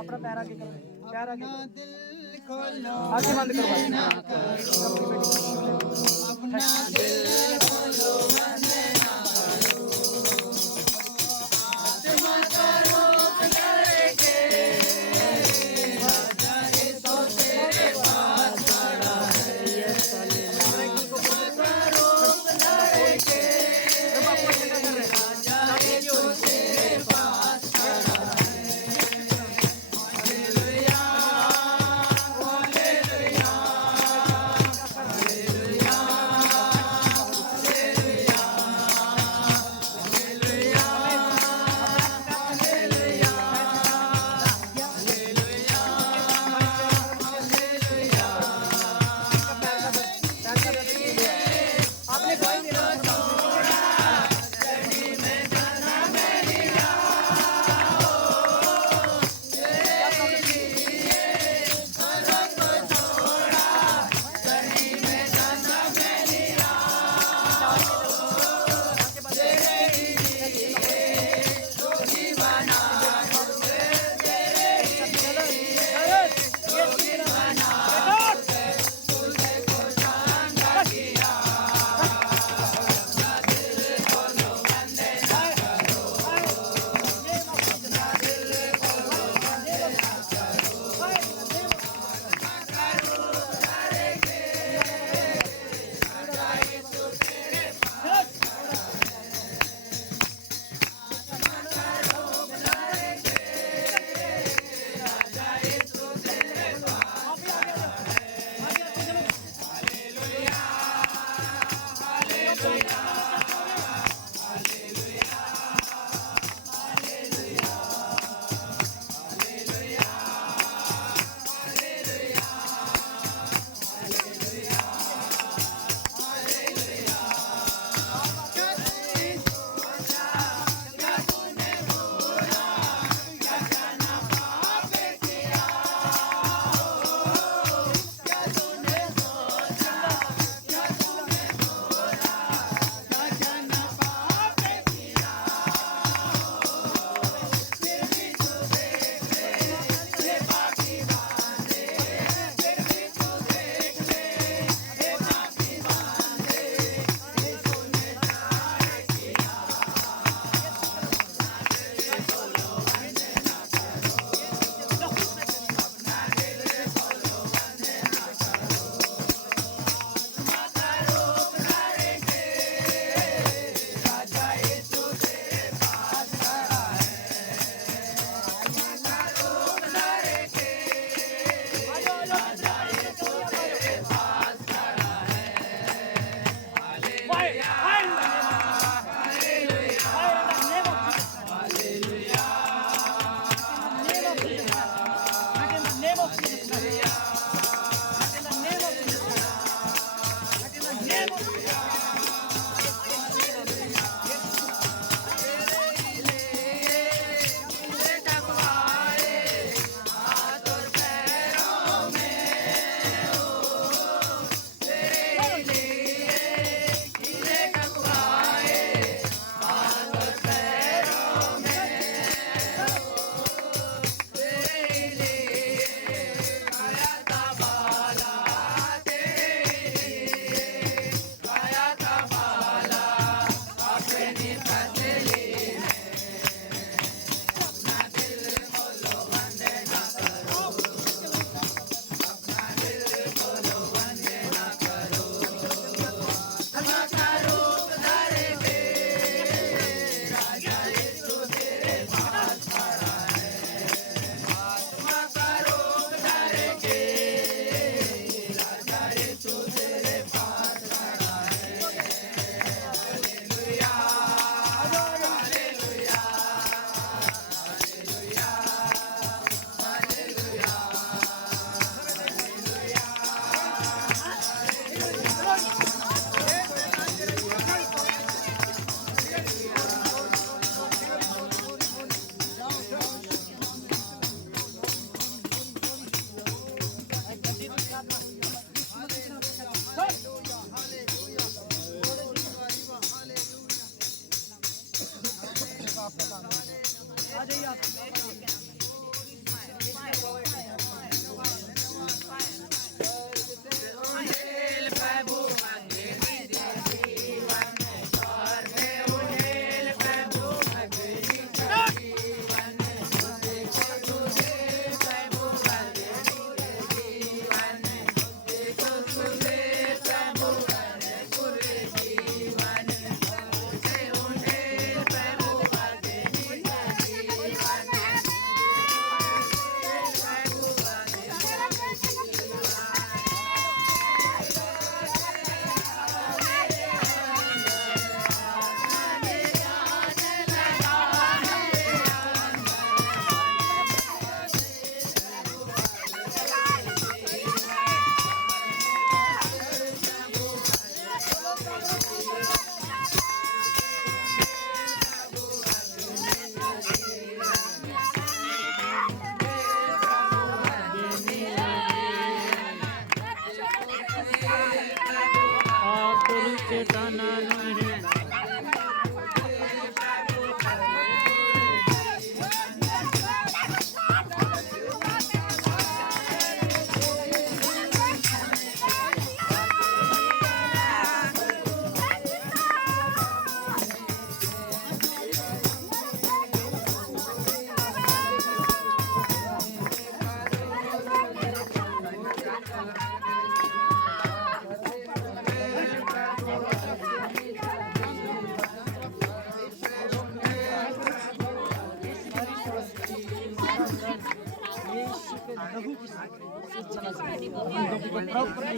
अपना पैर आगे करो, पैर आगे करो, आगे बंद करो। अपना दिल खोलो, मन ना करो, आत्मा करो करके, जाए तो तेरे पास खड़ा है, करो करके, जाए तो तेरे पास खड़ा है।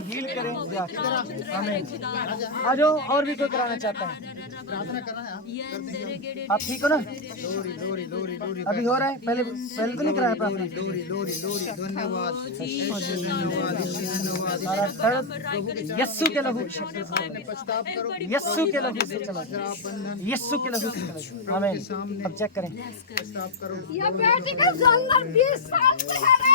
हील करें। आ जाओ, और भी कोई कराना चाहता है? आप ठीक हो ना? अभी हो रहा है, पहले पहले तो नहीं कराया प्रार्थना। यस्सु के लहू, यस्सु के लहू से चला, यस्सु के लहू से चला। आमीन। अब चेक करें। ये बेटी का जंगल 20 साल से है रे।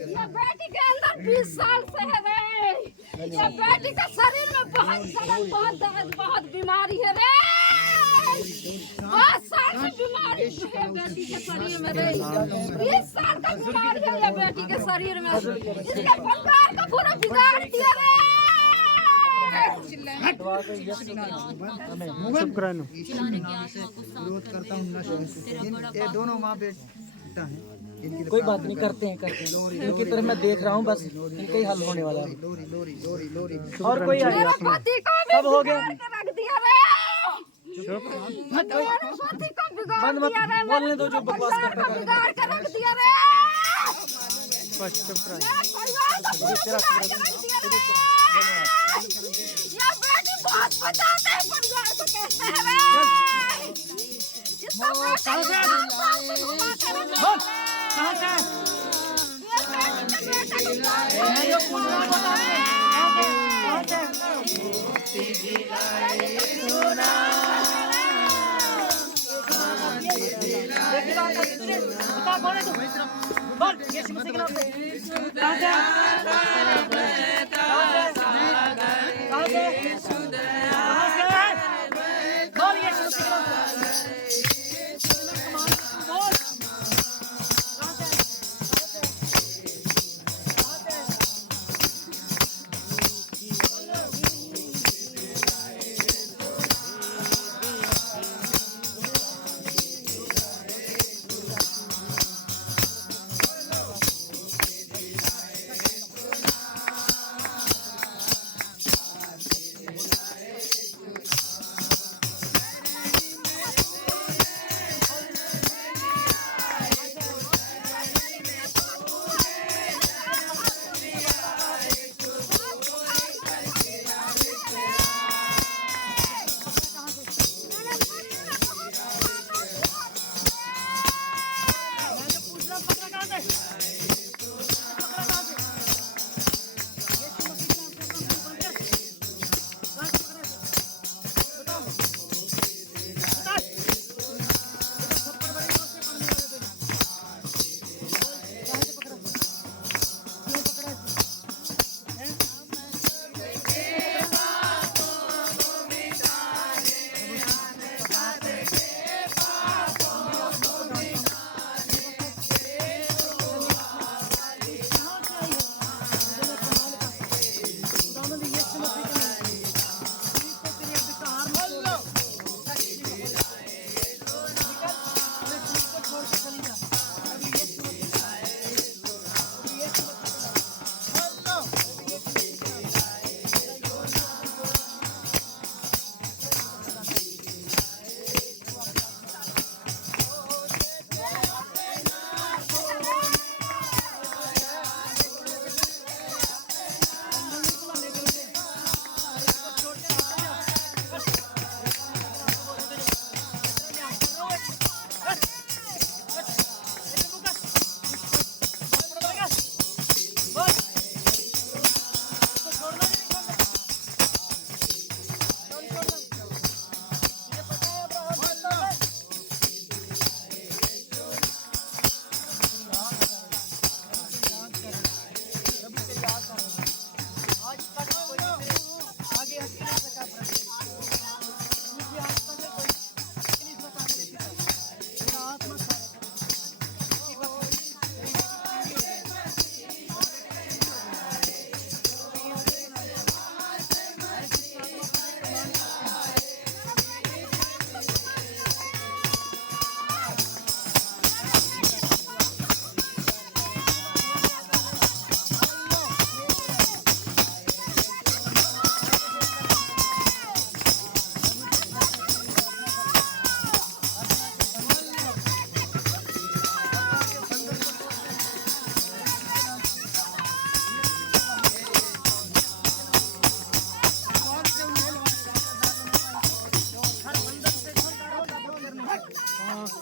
ये बेटी के अंदर 20 साल से है रे। ये बेटी का शरीर में बहुत जलन, बहुत दर्द, बहुत बीमारी है रे। 5 साल से बीमारी है बेटी के शरीर में रे। 20 साल का बीमारी है ये बेटी के शरीर में। इसके परिवार का पूरा बिगाड़ दिया रे। विरोध करता हूँ नशे से। ये दोनों माँ बेटा हैं। कोई बात नहीं, करते हैं इनकी तरफ मैं देख रहा हूँ, बस इनका ही हल होने वाला है। और कोई आएगा? सब हो गया। बंद मत बोलने दो, जो बकवास करते हैं। कहाँ से?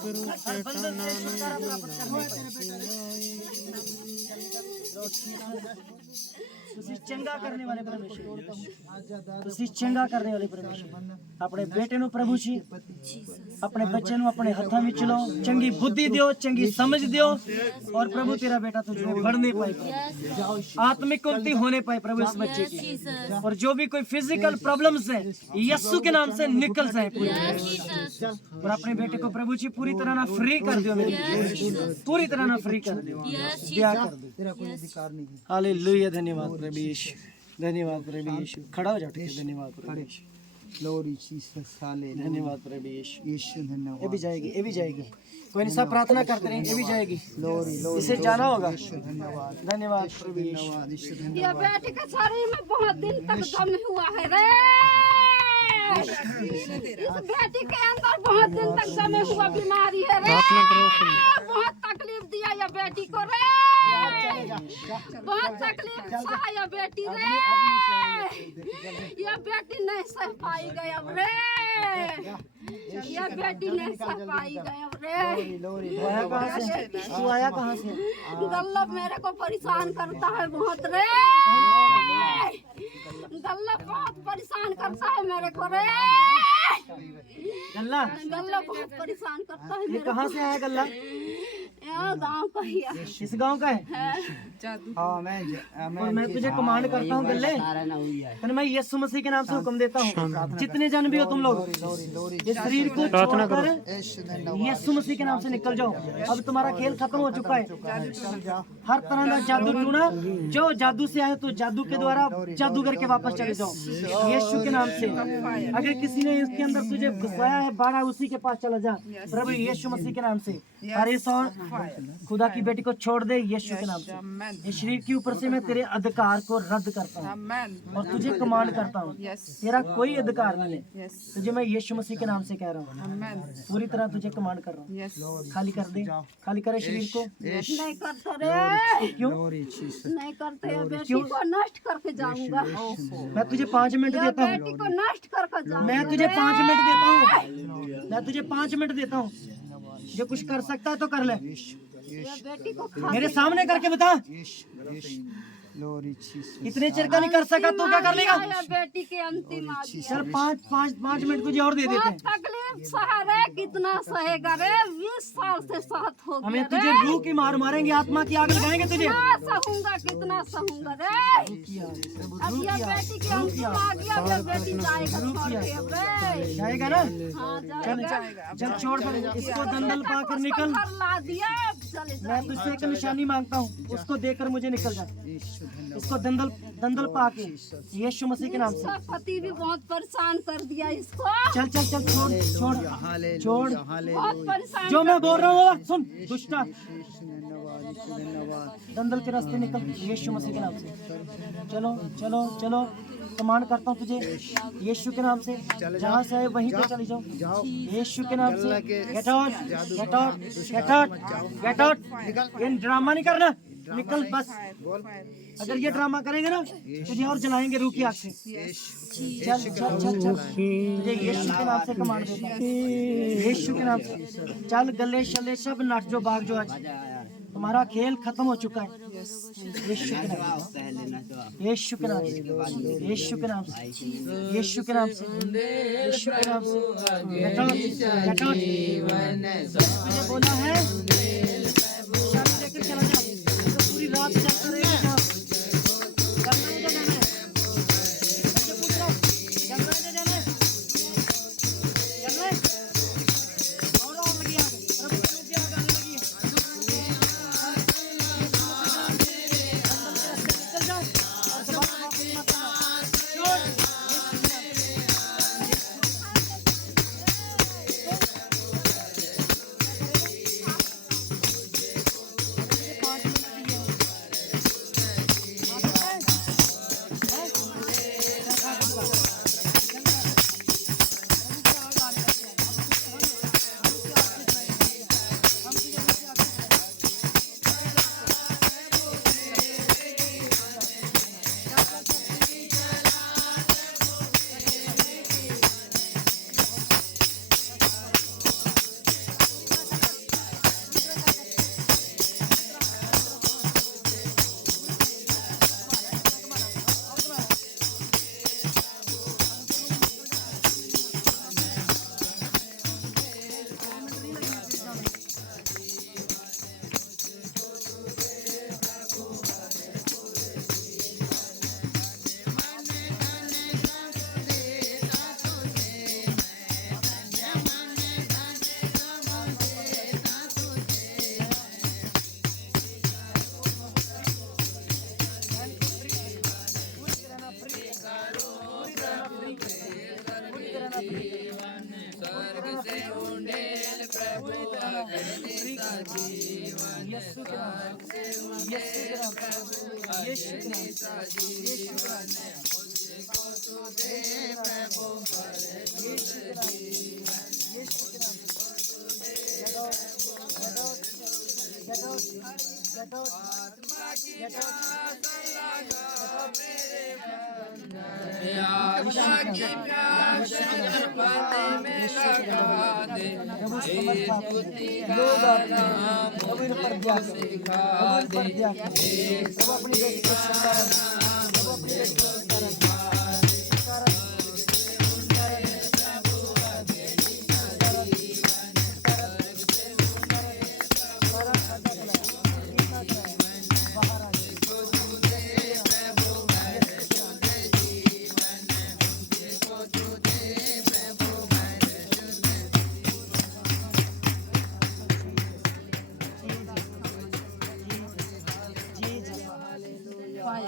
हर बंधन से छुटकारा प्राप्त ਤੁਸੀਂ ਚੰਗਾ ਕਰਨੇ ਵਾਲੇ ਪਰਮੇਸ਼ਰ, ਤੁਸੀਂ ਚੰਗਾ ਕਰਨੇ ਵਾਲੇ ਪਰਮੇਸ਼ਰ, ਆਪਣੇ ਬੇਟੇ ਨੂੰ ਪ੍ਰਭੂ ਜੀ ਆਪਣੇ ਬੱਚੇ ਨੂੰ ਆਪਣੇ ਹੱਥਾਂ ਵਿੱਚ ਲਓ, ਚੰਗੀ ਬੁੱਧੀ ਦਿਓ, ਚੰਗੀ समझ दियो और प्रभु तेरा बेटा तुझमें बढ़ने पाए, आत्मिक उन्नति होने पाए प्रभु इस बच्चे की, और जो भी कोई फिजिकल प्रॉब्लम्स है यीशु के नाम से निकल जाए पूरी तरह, और अपने बेटे को प्रभु जी पूरी तरह ना फ्री कर दो, मेरे पूरी तरह ना फ्री कर दो, ब्याह कर दो, तेरा कोई अधिकार नहीं है। हालेलुया, धन्यवाद प्रभु यीशु, धन्यवाद प्रभु यीशु, खड़ा हो जाओ, ठीक है, धन्यवाद प्रभु यीशु, ग्लोरी जीसस, हालेलुया, धन्यवाद प्रभु यीशु, यीशु धन्यवाद, ये भी जाएगी, ये भी जाएगी, कोई नहीं, सब प्रार्थना करते रहेंगे, ये भी जाएगी, ग्लोरी ग्लोरी, इसे जाना होगा, धन्यवाद, धन्यवाद प्रभु यीशु, धन्यवाद, यीशु ये धन्यवाद, बेटे के शरीर में बहुत दिन तक दम हुआ है रे, इस बेटी के अंदर बहुत दिन तक दमे हुआ बीमारी है रे, बहुत तकलीफ दिया ये बेटी को रे, बहुत तकलीफ सहा ये बेटी रे, ये बेटी नहीं सह पाई गई अब रे, ये बेटी नहीं सह पाई गई अब रे। आया कहाँ से? तू आया कहाँ से? गल्लब मेरे को परेशान करता है बहुत रे, गल्लब बहुत परेशान करता है मेरे को रे, गल्ला, गल्लब बहुत परेशान करता है ये मेरे कहाँ से आया गल्ला? यहाँ गाँव का ही है। इस गांव का है? हाँ और मैं तुझे कमांड करता हूँ गल्ले, तो मैं यीशु मसीह के नाम से हुक्म देता हूँ, जितने जन भी हो तुम लोग इस शरीर को छोड़कर यीशु मसीह के नाम से निकल जाओ, अब तुम्हारा खेल खत्म हो चुका है, हर तरह का जादू टूना, जो जादू से आए तो जादू के द्वारा जादूगर के वापस चले जाओ यीशु के नाम से, अगर किसी ने इसके अंदर तुझे घुसाया है बाड़ा उसी के पास चला जा प्रभु यीशु मसीह के नाम से, अरे और खुदा की बेटी को छोड़ दे यीशु के नाम से, इस शरीर के ऊपर से मैं तेरे अधिकार को रद्द करता हूँ और तुझे कमांड करता हूँ, तेरा कोई अधिकार नहीं है, तुझे मैं यीशु मसीह के नाम से कह रहा हूँ, पूरी तरह तुझे कमांड कर रहा हूँ, खाली कर दे, खाली करे शरीर को, नहीं करते रे, क्यों नहीं करते, ये बेटी को नष्ट करके जाऊंगा, मैं तुझे 5 मिनट ये देता बेटी हूँ, को नष्ट करके जाऊंगा, मैं तुझे 5 मिनट देता हूँ, मैं तुझे 5 मिनट देता हूँ, जो कुछ कर सकता है तो कर ले, ये बेटी को खा मेरे सामने करके बता, ग्लोरी जीसस, इतने चिर का नहीं कर सका तो क्या कर लेगा? ये बेटी के अंतिम आदि चल 5 मिनट तुझे और दे देते बहुत हैं, तकलीफ सहा रे, कितना सहेगा रे, 20 साल से साथ हो हमें गया तुझे रे, रूह की मार मारेंगे, आत्मा की आग लगाएंगे तुझे, कितना सहूंगा रे, अब ये बेटी के अंतिम आ गया, अब ये बेटी जाएगा छोड़ के अब रे, जाएगा ना? हाँ चल जाएगा, चल छोड़ कर इसको दंदल पाकर निकल, घर ला दिया, अब चले मैं तुझसे एक निशानी मांगता हूँ, उसको देकर मुझे निकल जा, इसको दंदल पाके यीशु मसीह के नाम से, इसका पति भी बहुत परेशान कर दिया इसको, चल चल चल छोड़ छोड़ छोड़, बहुत परेशान जो मैं बोल रहा हूँ वो सुन, दुष्टा धन्यवाद, दंदल के रास्ते निकल यीशु मसीह के नाम से, चलो चलो चलो, कमांड करता हूँ तुझे यीशु के नाम से, जहाँ से आए वहीं पे चले जाओ यीशु के नाम से, get out get out get out get out, ये ड्रामा नहीं करना, निकल बस, अगर ये ड्रामा करेंगे ना तुझे और जलाएंगे रूह की आग से, चल चल चल चल, तुझे यीशु के नाम से कमांड देता हूँ, यीशु के नाम से, चल गले शले सब नट जो भाग जो, आज तुम्हारा खेल खत्म हो चुका है यीशु के नाम से, यीशु के नाम से, यीशु के नाम से, यीशु के नाम से, यीशु के नाम से, गेट आउट गेट आउट, तुझे बोला है शादी लेकर चला जा, तो पूरी रात चलता रहेगा काम, करना है जाना है, मुझे पूछ रहा करना है जाना है, करना है, और लगी आग, प्रभु की रूप आग आने लगी है, निकल जा और दोबारा वापस मत आना, छोड़ यीशु के नाम से, यीशु के नाम से, यीशु के नाम से, यीशु के नाम से।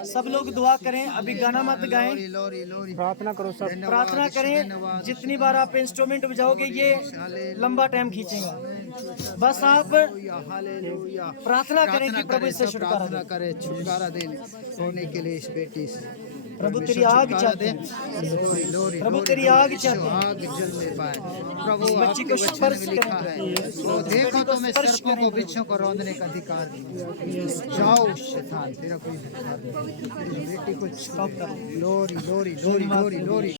सब लोग दुआ करें, अभी गाना मत गाएं, लोरी लोरी प्रार्थना करो सब। प्रार्थना करें। जितनी बार आप इंस्ट्रूमेंट बजाओगे ये लंबा टाइम खींचेगा। बस आप हालेलुया प्रार्थना करें कि प्रभु इससे छुटकारा प्रार्थना दे। करे छुटकारा देने होने के लिए इस बेटी से प्रभु तेरी आग चाहते हैं, लोरी लोरी प्रभु तेरी आग चाहते हैं। आग जलने पाए प्रभु बच्ची आपके को वचन स्पर्श में लिखा है तो देखो तो मैं सर्पों को बिच्छों को रौंदने का अधिकार दूं। जाओ शैतान तेरा कोई अधिकार नहीं। तेरी बेटी को छू। लोरी लोरी लोरी लोरी लोरी